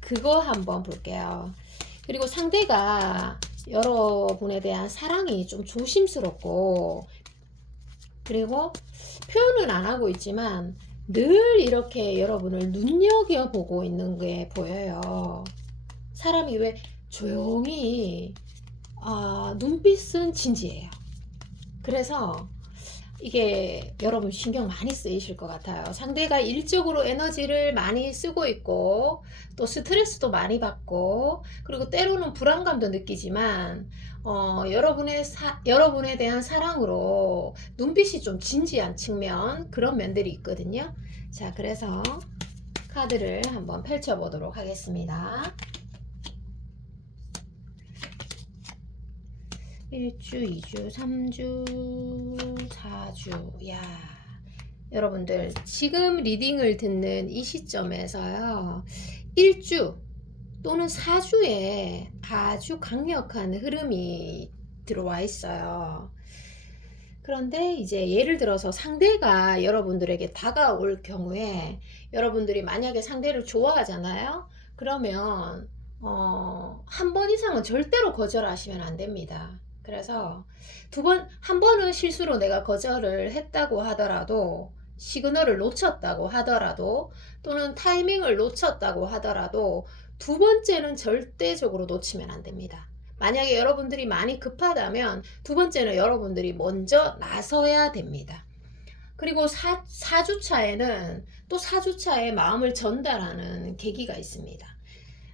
그거 한번 볼게요. 그리고 상대가 여러분에 대한 사랑이 좀 조심스럽고, 그리고 표현은 안 하고 있지만 늘 이렇게 여러분을 눈여겨보고 있는 게 보여요. 사람이 왜 조용히, 눈빛은 진지해요. 그래서 이게 여러분 신경 많이 쓰이실 것 같아요. 상대가 일적으로 에너지를 많이 쓰고 있고, 또 스트레스도 많이 받고, 그리고 때로는 불안감도 느끼지만, 여러분에 대한 사랑으로 눈빛이 좀 진지한 측면, 그런 면들이 있거든요. 자, 그래서 카드를 한번 펼쳐보도록 하겠습니다. 1주, 2주, 3주, 4주. 야, 여러분들 지금 리딩을 듣는 이 시점에서요, 1주 또는 4주에 아주 강력한 흐름이 들어와 있어요. 그런데 이제 예를 들어서 상대가 여러분들에게 다가올 경우에, 여러분들이 만약에 상대를 좋아하잖아요. 그러면 한 번 이상은 절대로 거절하시면 안 됩니다. 그래서 한 번은 실수로 내가 거절을 했다고 하더라도, 시그널을 놓쳤다고 하더라도, 또는 타이밍을 놓쳤다고 하더라도, 두 번째는 절대적으로 놓치면 안 됩니다. 만약에 여러분들이 많이 급하다면 두 번째는 여러분들이 먼저 나서야 됩니다. 그리고 4주차에는 또 4주차에 마음을 전달하는 계기가 있습니다.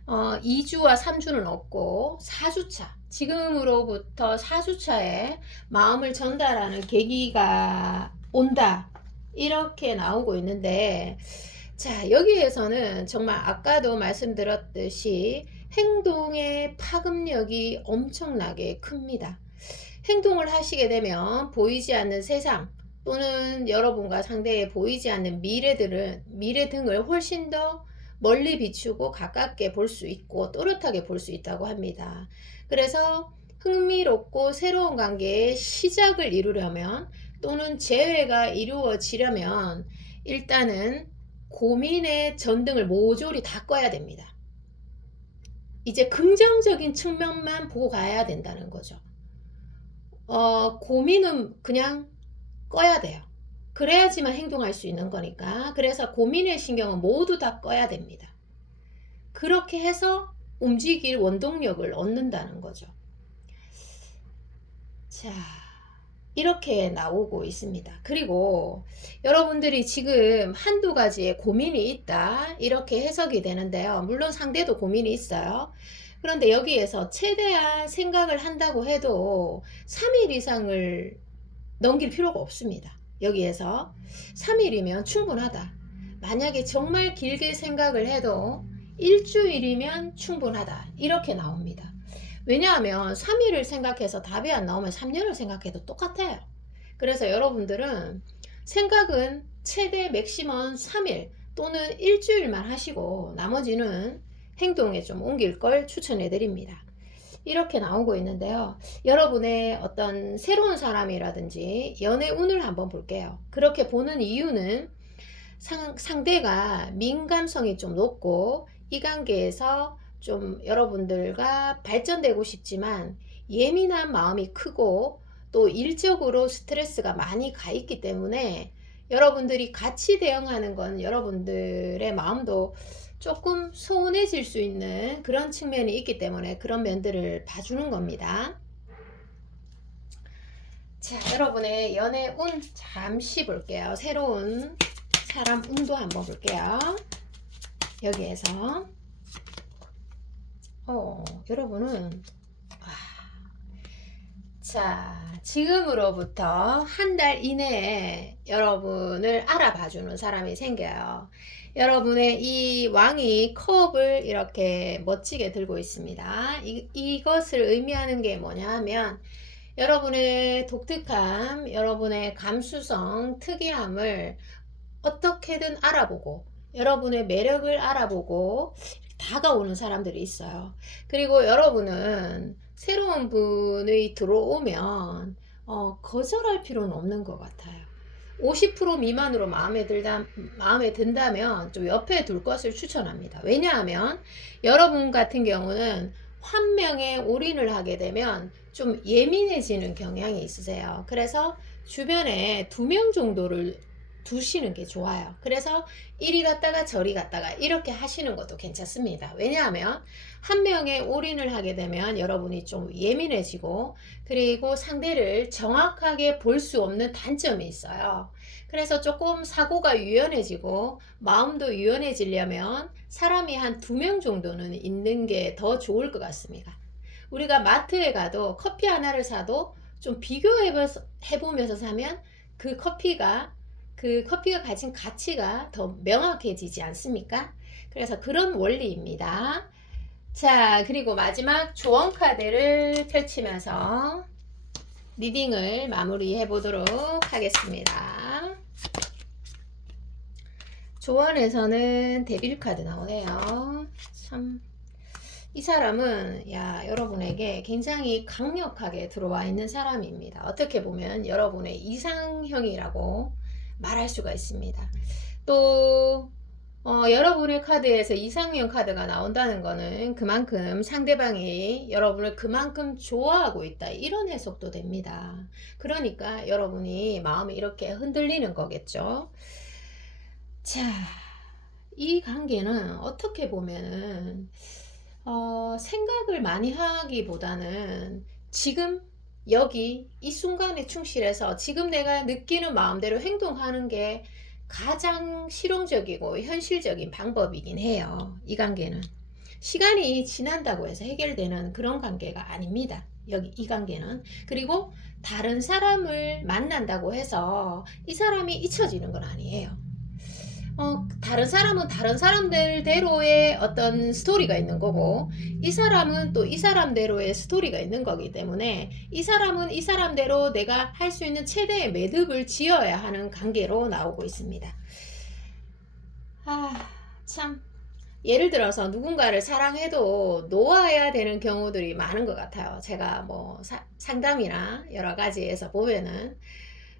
2주와 3주는 없고 4주차, 지금으로부터 4주차에 마음을 전달하는 계기가 온다, 이렇게 나오고 있는데, 자, 여기에서는 정말 아까도 말씀드렸듯이 행동의 파급력이 엄청나게 큽니다. 행동을 하시게 되면 보이지 않는 세상, 또는 여러분과 상대의 보이지 않는 미래 등을 훨씬 더 멀리 비추고 가깝게 볼 수 있고 또렷하게 볼 수 있다고 합니다. 그래서 흥미롭고 새로운 관계의 시작을 이루려면, 또는 재회가 이루어지려면 일단은 고민의 전등을 모조리 다 꺼야 됩니다. 이제 긍정적인 측면만 보고 가야 된다는 거죠. 고민은 그냥 꺼야 돼요. 그래야지만 행동할 수 있는 거니까. 그래서 고민의 신경은 모두 다 꺼야 됩니다. 그렇게 해서 움직일 원동력을 얻는다는 거죠. 자, 이렇게 나오고 있습니다. 그리고 여러분들이 지금 한두 가지의 고민이 있다, 이렇게 해석이 되는데요. 물론 상대도 고민이 있어요. 그런데 여기에서 최대한 생각을 한다고 해도 3일 이상을 넘길 필요가 없습니다. 여기에서 3일이면 충분하다. 만약에 정말 길게 생각을 해도 일주일이면 충분하다, 이렇게 나옵니다. 왜냐하면 3일을 생각해서 답이 안 나오면 3년을 생각해도 똑같아요. 그래서 여러분들은 생각은 최대 맥시멈 3일 또는 일주일만 하시고, 나머지는 행동에 좀 옮길 걸 추천해 드립니다. 이렇게 나오고 있는데요. 여러분의 어떤 새로운 사람이라든지 연애 운을 한번 볼게요. 그렇게 보는 이유는 상대가 민감성이 좀 높고, 이 관계에서 좀 여러분들과 발전되고 싶지만 예민한 마음이 크고, 또 일적으로 스트레스가 많이 가 있기 때문에 여러분들이 같이 대응하는 건 여러분들의 마음도 조금 소원해질 수 있는 그런 측면이 있기 때문에 그런 면들을 봐주는 겁니다. 자, 여러분의 연애 운 잠시 볼게요. 새로운 사람 운도 한번 볼게요. 여기에서 여러분은 자, 지금으로부터 한 달 이내에 여러분을 알아봐주는 사람이 생겨요. 여러분의 이 왕이 컵을 이렇게 멋지게 들고 있습니다. 이것을 의미하는 게 뭐냐 하면, 여러분의 독특함, 여러분의 감수성, 특이함을 어떻게든 알아보고, 여러분의 매력을 알아보고 다가오는 사람들이 있어요. 그리고 여러분은 새로운 분이 들어오면 거절할 필요는 없는 것 같아요. 50% 미만으로 마음에 든다면 좀 옆에 둘 것을 추천합니다. 왜냐하면 여러분 같은 경우는 한 명에 올인을 하게 되면 좀 예민해지는 경향이 있으세요. 그래서 주변에 2명 정도를 두시는 게 좋아요. 그래서 이리 갔다가 저리 갔다가 이렇게 하시는 것도 괜찮습니다. 왜냐하면 한 명에 올인을 하게 되면 여러분이 좀 예민해지고, 그리고 상대를 정확하게 볼 수 없는 단점이 있어요. 그래서 조금 사고가 유연해지고 마음도 유연해지려면 사람이 한 2명 정도는 있는 게 더 좋을 것 같습니다. 우리가 마트에 가도 커피 하나를 사도 좀 비교해보면서 사면 그 커피가 가진 가치가 더 명확해지지 않습니까? 그래서 그런 원리입니다. 자, 그리고 마지막 조언 카드를 펼치면서 리딩을 마무리해 보도록 하겠습니다. 조언에서는 데빌 카드 나오네요. 참, 이 사람은 여러분에게 굉장히 강력하게 들어와 있는 사람입니다. 어떻게 보면 여러분의 이상형이라고 말할 수가 있습니다. 또 여러분의 카드에서 이상형 카드가 나온다는 거는 그만큼 상대방이 여러분을 그만큼 좋아하고 있다, 이런 해석도 됩니다. 그러니까 여러분이 마음이 이렇게 흔들리는 거겠죠. 자, 이 관계는 어떻게 보면은 생각을 많이 하기보다는 지금 여기 이 순간에 충실해서 지금 내가 느끼는 마음대로 행동하는 게 가장 실용적이고 현실적인 방법이긴 해요. 이 관계는 시간이 지난다고 해서 해결되는 그런 관계가 아닙니다. 이 관계는. 그리고 다른 사람을 만난다고 해서 이 사람이 잊혀지는 건 아니에요. 다른 사람은 다른 사람들대로의 어떤 스토리가 있는 거고, 이 사람은 또 이 사람대로의 스토리가 있는 거기 때문에 이 사람은 이 사람대로 내가 할 수 있는 최대의 매듭을 지어야 하는 관계로 나오고 있습니다. 참, 예를 들어서 누군가를 사랑해도 놓아야 되는 경우들이 많은 것 같아요. 제가 뭐 상담이나 여러 가지에서 보면은.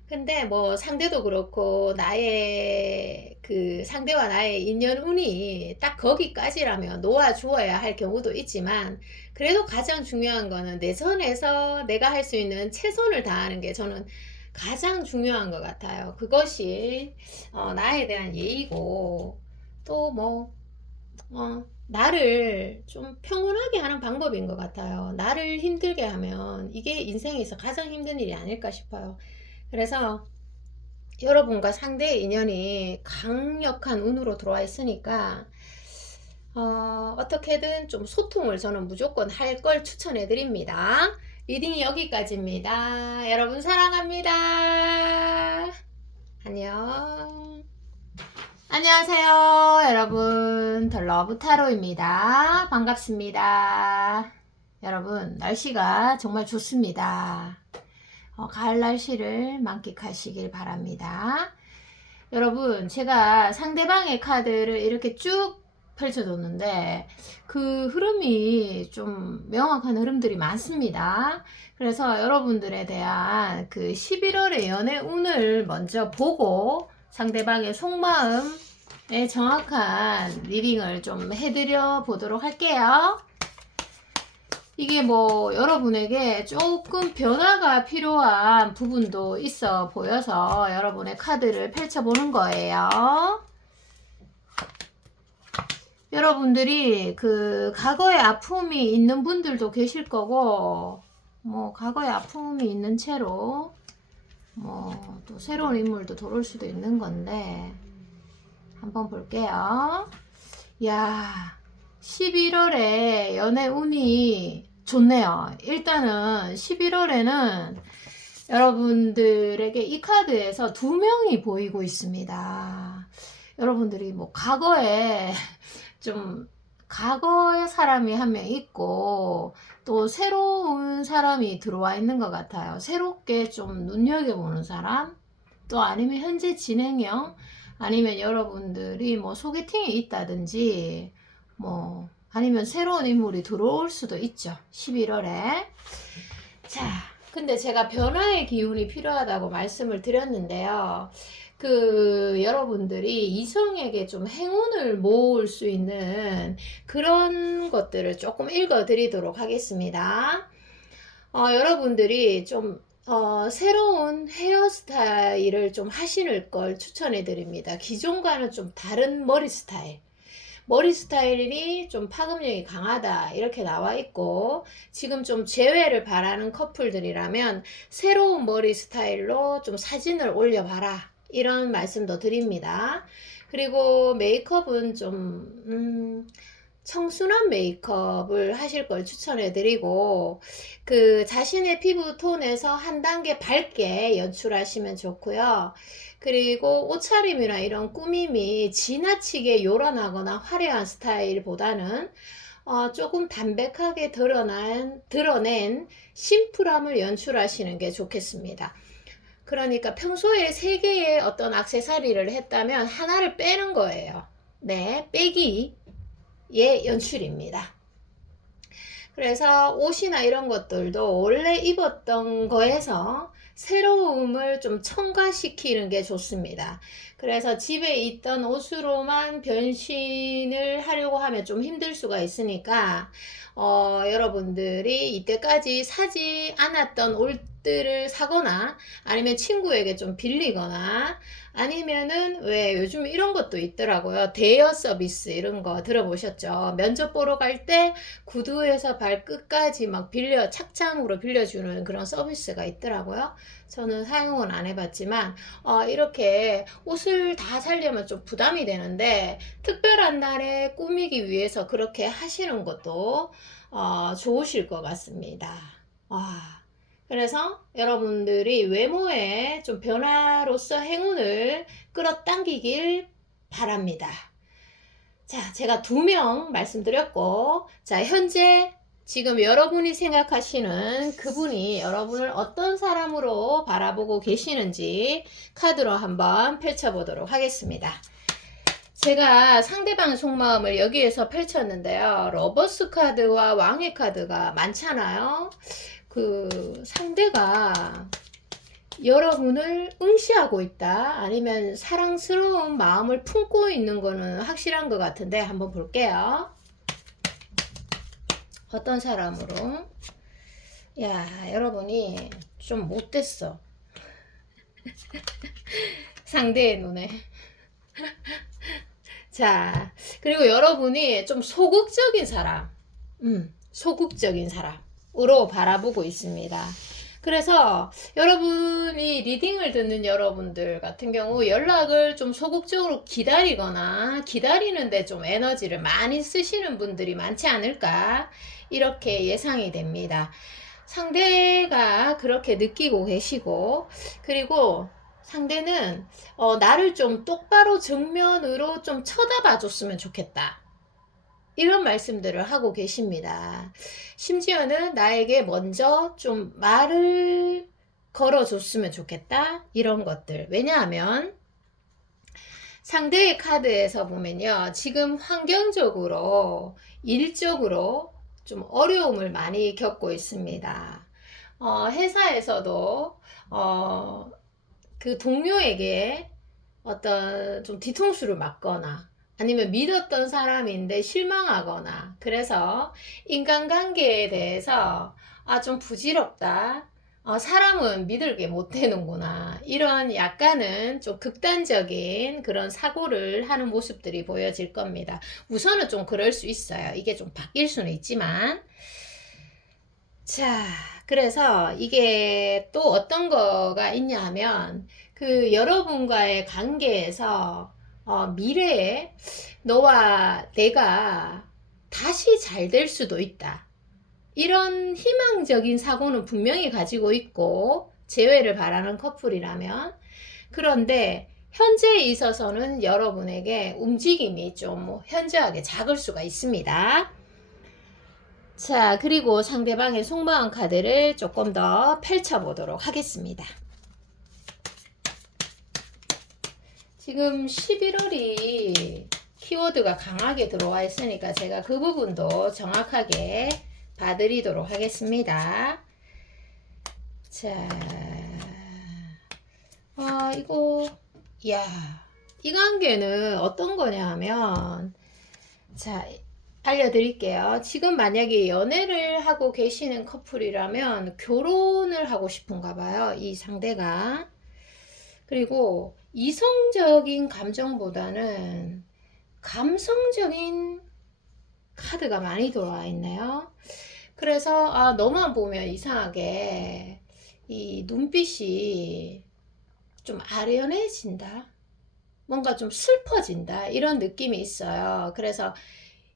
근데 뭐 상대도 그렇고 나의 그 상대와 나의 인연운이 딱 거기까지라면 놓아주어야 할 경우도 있지만, 그래도 가장 중요한 거는 내 선에서 내가 할 수 있는 최선을 다하는 게 저는 가장 중요한 것 같아요. 그것이 나에 대한 예의고, 또 뭐 나를 좀 평온하게 하는 방법인 것 같아요. 나를 힘들게 하면 이게 인생에서 가장 힘든 일이 아닐까 싶어요. 그래서 여러분과 상대의 인연이 강력한 운으로 들어와 있으니까 어떻게든 좀 소통을 저는 무조건 할 걸 추천해 드립니다. 리딩이 여기까지입니다. 여러분 사랑합니다. 안녕. 안녕하세요 여러분, 덜러브타로입니다. 반갑습니다. 여러분, 날씨가 정말 좋습니다. 가을 날씨를 만끽하시길 바랍니다. 여러분, 제가 상대방의 카드를 이렇게 쭉 펼쳐뒀는데 그 흐름이 좀 명확한 흐름들이 많습니다. 그래서 여러분들에 대한 그 11월의 연애 운을 먼저 보고 상대방의 속마음에 정확한 리딩을 좀 해드려 보도록 할게요. 이게 뭐 여러분에게 조금 변화가 필요한 부분도 있어 보여서 여러분의 카드를 펼쳐보는 거예요. 여러분들이 그 과거의 아픔이 있는 분들도 계실 거고, 뭐 과거의 아픔이 있는 채로 뭐 또 새로운 인물도 들어올 수도 있는 건데 한번 볼게요. 야, 11월에 연애 운이 좋네요. 일단은 11월에는 여러분들에게 이 카드에서 2명이 보이고 있습니다. 여러분들이 뭐 과거에 사람이 한 명 있고 또 새로운 사람이 들어와 있는 것 같아요. 새롭게 좀 눈여겨보는 사람, 또 아니면 현재 진행형, 아니면 여러분들이 뭐 소개팅이 있다든지 뭐 아니면 새로운 인물이 들어올 수도 있죠. 11월에. 자, 근데 제가 변화의 기운이 필요하다고 말씀을 드렸는데요. 여러분들이 이성에게 좀 행운을 모을 수 있는 그런 것들을 조금 읽어 드리도록 하겠습니다. 여러분들이 좀 새로운 헤어스타일을 좀 하시는 걸 추천해 드립니다. 기존과는 좀 다른 머리 스타일. 머리 스타일이 좀 파급력이 강하다 이렇게 나와 있고, 지금 좀 재회를 바라는 커플들이라면 새로운 머리 스타일로 좀 사진을 올려봐라 이런 말씀도 드립니다. 그리고 메이크업은 좀 청순한 메이크업을 하실 걸 추천해 드리고, 자신의 피부 톤에서 한 단계 밝게 연출하시면 좋고요. 그리고 옷차림이나 이런 꾸밈이 지나치게 요란하거나 화려한 스타일보다는 조금 담백하게 드러낸 심플함을 연출하시는 게 좋겠습니다. 그러니까 평소에 3개의 어떤 액세서리를 했다면 하나를 빼는 거예요. 네, 빼기의 연출입니다. 그래서 옷이나 이런 것들도 원래 입었던 거에서 새로움을 좀 첨가시키는 게 좋습니다. 그래서 집에 있던 옷으로만 변신을 하려고 하면 좀 힘들 수가 있으니까 여러분들이 이때까지 사지 않았던 옷들을 사거나 아니면 친구에게 좀 빌리거나, 아니면은 왜 요즘 이런 것도 있더라고요. 대여 서비스 이런 거 들어보셨죠? 면접 보러 갈 때 구두에서 발끝까지 막 착장으로 빌려주는 그런 서비스가 있더라고요. 저는 사용은 안 해봤지만 이렇게 옷을 다 살려면 좀 부담이 되는데, 특별한 날에 꾸미기 위해서 그렇게 하시는 것도 좋으실 것 같습니다. 그래서 여러분들이 외모에 좀 변화로서 행운을 끌어당기길 바랍니다. 자, 제가 2명 말씀드렸고, 자, 현재 지금 여러분이 생각하시는 그분이 여러분을 어떤 사람으로 바라보고 계시는지 카드로 한번 펼쳐보도록 하겠습니다. 제가 상대방 속마음을 여기에서 펼쳤는데요. 러버스 카드와 왕의 카드가 많잖아요. 상대가 여러분을 응시하고 있다, 아니면 사랑스러운 마음을 품고 있는 거는 확실한 것 같은데 한번 볼게요. 어떤 사람으로? 야, 여러분이 좀 못됐어. 상대의 눈에. 자, 그리고 여러분이 좀 소극적인 사람, 소극적인 사람으로 바라보고 있습니다. 그래서 여러분이 리딩을 듣는 여러분들 같은 경우 연락을 좀 소극적으로 기다리는데 좀 에너지를 많이 쓰시는 분들이 많지 않을까 이렇게 예상이 됩니다. 상대가 그렇게 느끼고 계시고, 그리고 상대는 나를 좀 똑바로 정면으로 좀 쳐다봐 줬으면 좋겠다 이런 말씀들을 하고 계십니다. 심지어는 나에게 먼저 좀 말을 걸어줬으면 좋겠다 이런 것들. 왜냐하면 상대의 카드에서 보면요, 지금 환경적으로 일적으로 좀 어려움을 많이 겪고 있습니다. 회사에서도 그 동료에게 어떤 좀 뒤통수를 맞거나, 아니면 믿었던 사람인데 실망하거나, 그래서 인간관계에 대해서 좀 부질없다, 사람은 믿을게 못되는구나, 이런 약간은 좀 극단적인 그런 사고를 하는 모습들이 보여질 겁니다. 우선은 좀 그럴 수 있어요. 이게 좀 바뀔 수는 있지만. 자, 그래서 이게 또 어떤 거가 있냐 하면, 여러분과의 관계에서 미래에 너와 내가 다시 잘 될 수도 있다, 이런 희망적인 사고는 분명히 가지고 있고, 재회를 바라는 커플이라면. 그런데 현재에 있어서는 여러분에게 움직임이 좀 현저하게 작을 수가 있습니다. 자, 그리고 상대방의 속마음 카드를 조금 더 펼쳐보도록 하겠습니다. 지금 11월이 키워드가 강하게 들어와 있으니까 제가 그 부분도 정확하게 봐드리도록 하겠습니다. 자, 이거, 야, 이 관계는 어떤 거냐 하면, 자, 알려드릴게요. 지금 만약에 연애를 하고 계시는 커플이라면 결혼을 하고 싶은가 봐요. 이 상대가. 그리고 이성적인 감정보다는 감성적인 카드가 많이 들어와 있네요. 그래서 너만 보면 이상하게 이 눈빛이 좀 아련해진다. 뭔가 좀 슬퍼진다. 이런 느낌이 있어요. 그래서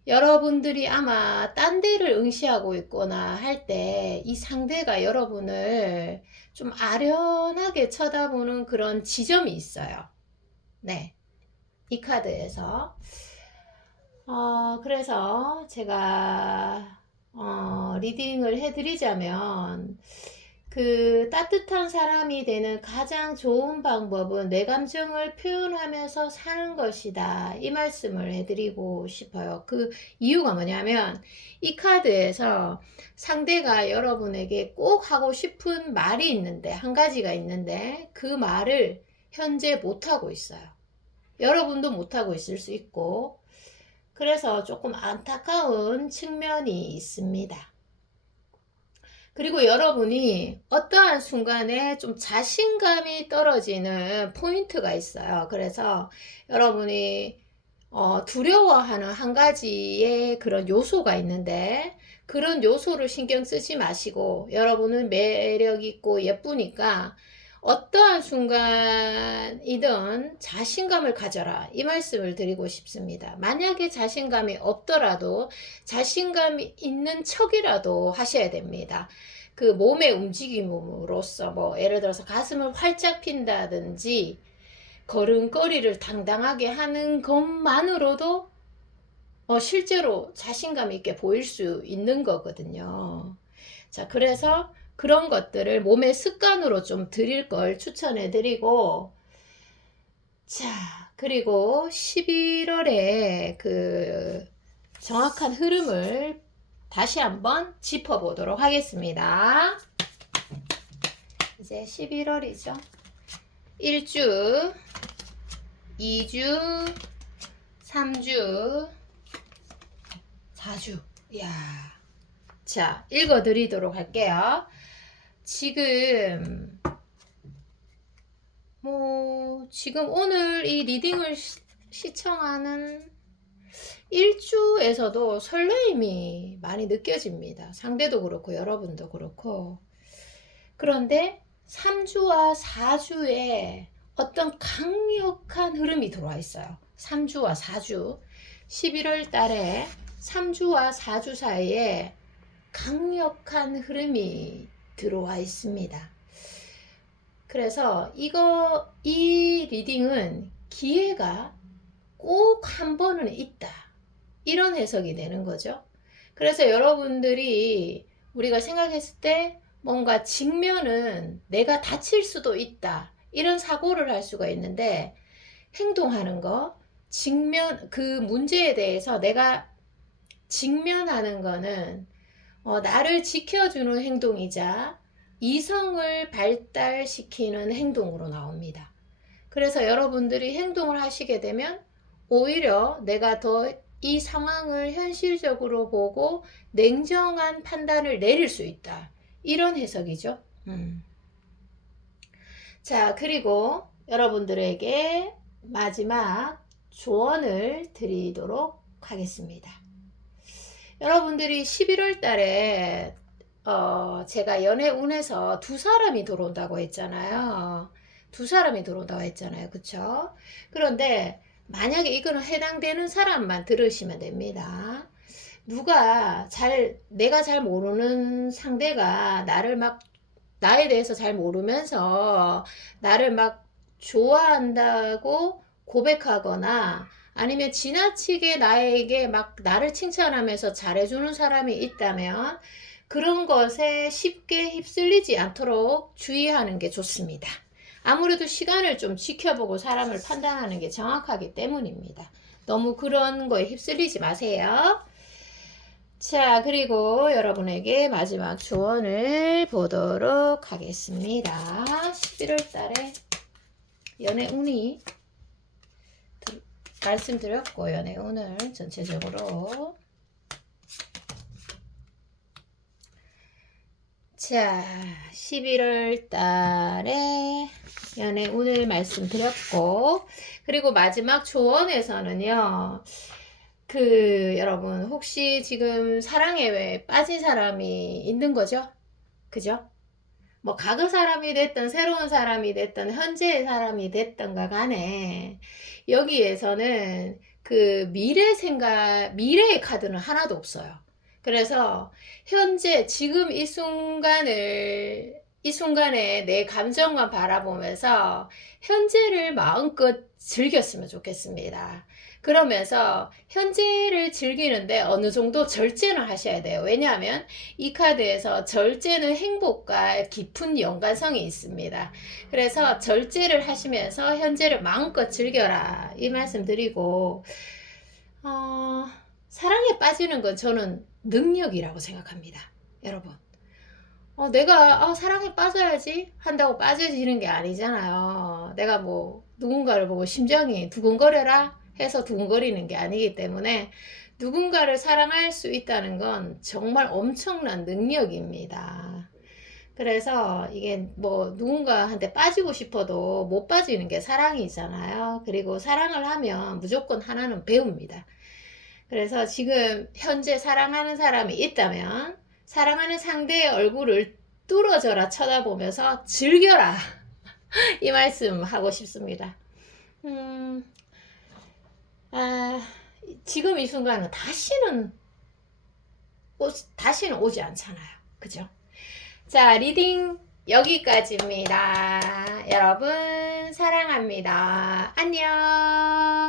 여러분들이 아마 딴 데를 응시하고 있거나 할 때 이 상대가 여러분을 좀 아련하게 쳐다보는 그런 지점이 있어요. 네. 이 카드에서. 그래서 제가 리딩을 해드리자면 그 따뜻한 사람이 되는 가장 좋은 방법은 내 감정을 표현하면서 사는 것이다. 이 말씀을 해드리고 싶어요. 그 이유가 뭐냐면 이 카드에서 상대가 여러분에게 꼭 하고 싶은 말이 있는데 한 가지가 있는데 그 말을 현재 못하고 있어요. 여러분도 못하고 있을 수 있고 그래서 조금 안타까운 측면이 있습니다. 그리고 여러분이 어떠한 순간에 좀 자신감이 떨어지는 포인트가 있어요. 그래서 여러분이 두려워하는 한 가지의 그런 요소가 있는데 그런 요소를 신경 쓰지 마시고 여러분은 매력 있고 예쁘니까 어떠한 순간이든 자신감을 가져라. 이 말씀을 드리고 싶습니다. 만약에 자신감이 없더라도 자신감이 있는 척이라도 하셔야 됩니다. 그 몸의 움직임으로써 뭐 예를 들어서 가슴을 활짝 핀다든지 걸음걸이를 당당하게 하는 것만으로도 실제로 자신감 있게 보일 수 있는 거거든요. 자, 그래서 그런 것들을 몸의 습관으로 좀 드릴 걸 추천해 드리고, 자, 그리고 11월에 그 정확한 흐름을 다시 한번 짚어보도록 하겠습니다. 이제 11월이죠. 1주, 2주, 3주, 4주. 이야. 자, 읽어드리도록 할게요. 지금 지금 오늘 이 리딩을 시청하는 1주에서도 설레임이 많이 느껴집니다. 상대도 그렇고 여러분도 그렇고. 그런데 3주와 4주에 어떤 강력한 흐름이 들어와 있어요. 3주와 4주. 11월 달에 3주와 4주 사이에 강력한 흐름이 들어와 있습니다. 그래서 이 리딩은 기회가 꼭 한 번은 있다. 이런 해석이 되는 거죠. 그래서 여러분들이 우리가 생각했을 때 뭔가 직면은 내가 다칠 수도 있다. 이런 사고를 할 수가 있는데 행동하는 거, 그 문제에 대해서 내가 직면하는 거는 나를 지켜주는 행동이자 이성을 발달시키는 행동으로 나옵니다. 그래서 여러분들이 행동을 하시게 되면 오히려 내가 더 이 상황을 현실적으로 보고 냉정한 판단을 내릴 수 있다. 이런 해석이죠. 자, 그리고 여러분들에게 마지막 조언을 드리도록 하겠습니다. 여러분들이 11월 달에 제가 연애운에서 두 사람이 들어온다고 했잖아요. 두 사람이 들어온다고 했잖아요. 그쵸? 그런데 만약에 이거는 해당되는 사람만 들으시면 됩니다. 내가 잘 모르는 상대가 나에 대해서 잘 모르면서 나를 막 좋아한다고 고백하거나 아니면 지나치게 나에게 막 나를 칭찬하면서 잘해주는 사람이 있다면 그런 것에 쉽게 휩쓸리지 않도록 주의하는 게 좋습니다. 아무래도 시간을 좀 지켜보고 사람을 판단하는 게 정확하기 때문입니다. 너무 그런 거에 휩쓸리지 마세요. 자, 그리고 여러분에게 마지막 조언을 보도록 하겠습니다. 11월 달에 연애 운이 말씀드렸고, 연애 운을 전체적으로. 자, 11월 달에 연애 운을 말씀드렸고, 그리고 마지막 조언에서는요, 여러분, 혹시 지금 사랑에 왜 빠진 사람이 있는 거죠? 그죠? 뭐, 과거 사람이 됐든, 새로운 사람이 됐든, 현재의 사람이 됐든가 간에, 여기에서는 미래의 카드는 하나도 없어요. 그래서, 현재, 지금 이 순간에 내 감정만 바라보면서, 현재를 마음껏 즐겼으면 좋겠습니다. 그러면서 현재를 즐기는데 어느 정도 절제는 하셔야 돼요. 왜냐하면 이 카드에서 절제는 행복과 깊은 연관성이 있습니다. 그래서 절제를 하시면서 현재를 마음껏 즐겨라 이 말씀 드리고, 사랑에 빠지는 건 저는 능력이라고 생각합니다. 여러분, 내가 사랑에 빠져야지 한다고 빠져지는 게 아니잖아요. 내가 뭐 누군가를 보고 심장이 두근거려라 해서 두근거리는 게 아니기 때문에, 누군가를 사랑할 수 있다는 건 정말 엄청난 능력입니다. 그래서 이게 뭐 누군가한테 빠지고 싶어도 못 빠지는 게 사랑이잖아요. 그리고 사랑을 하면 무조건 하나는 배웁니다. 그래서 지금 현재 사랑하는 사람이 있다면 사랑하는 상대의 얼굴을 뚫어져라 쳐다보면서 즐겨라 이 말씀 하고 싶습니다. 지금 이 순간은 다시는 오지 않잖아요. 그죠? 자, 리딩 여기까지입니다. 여러분, 사랑합니다. 안녕.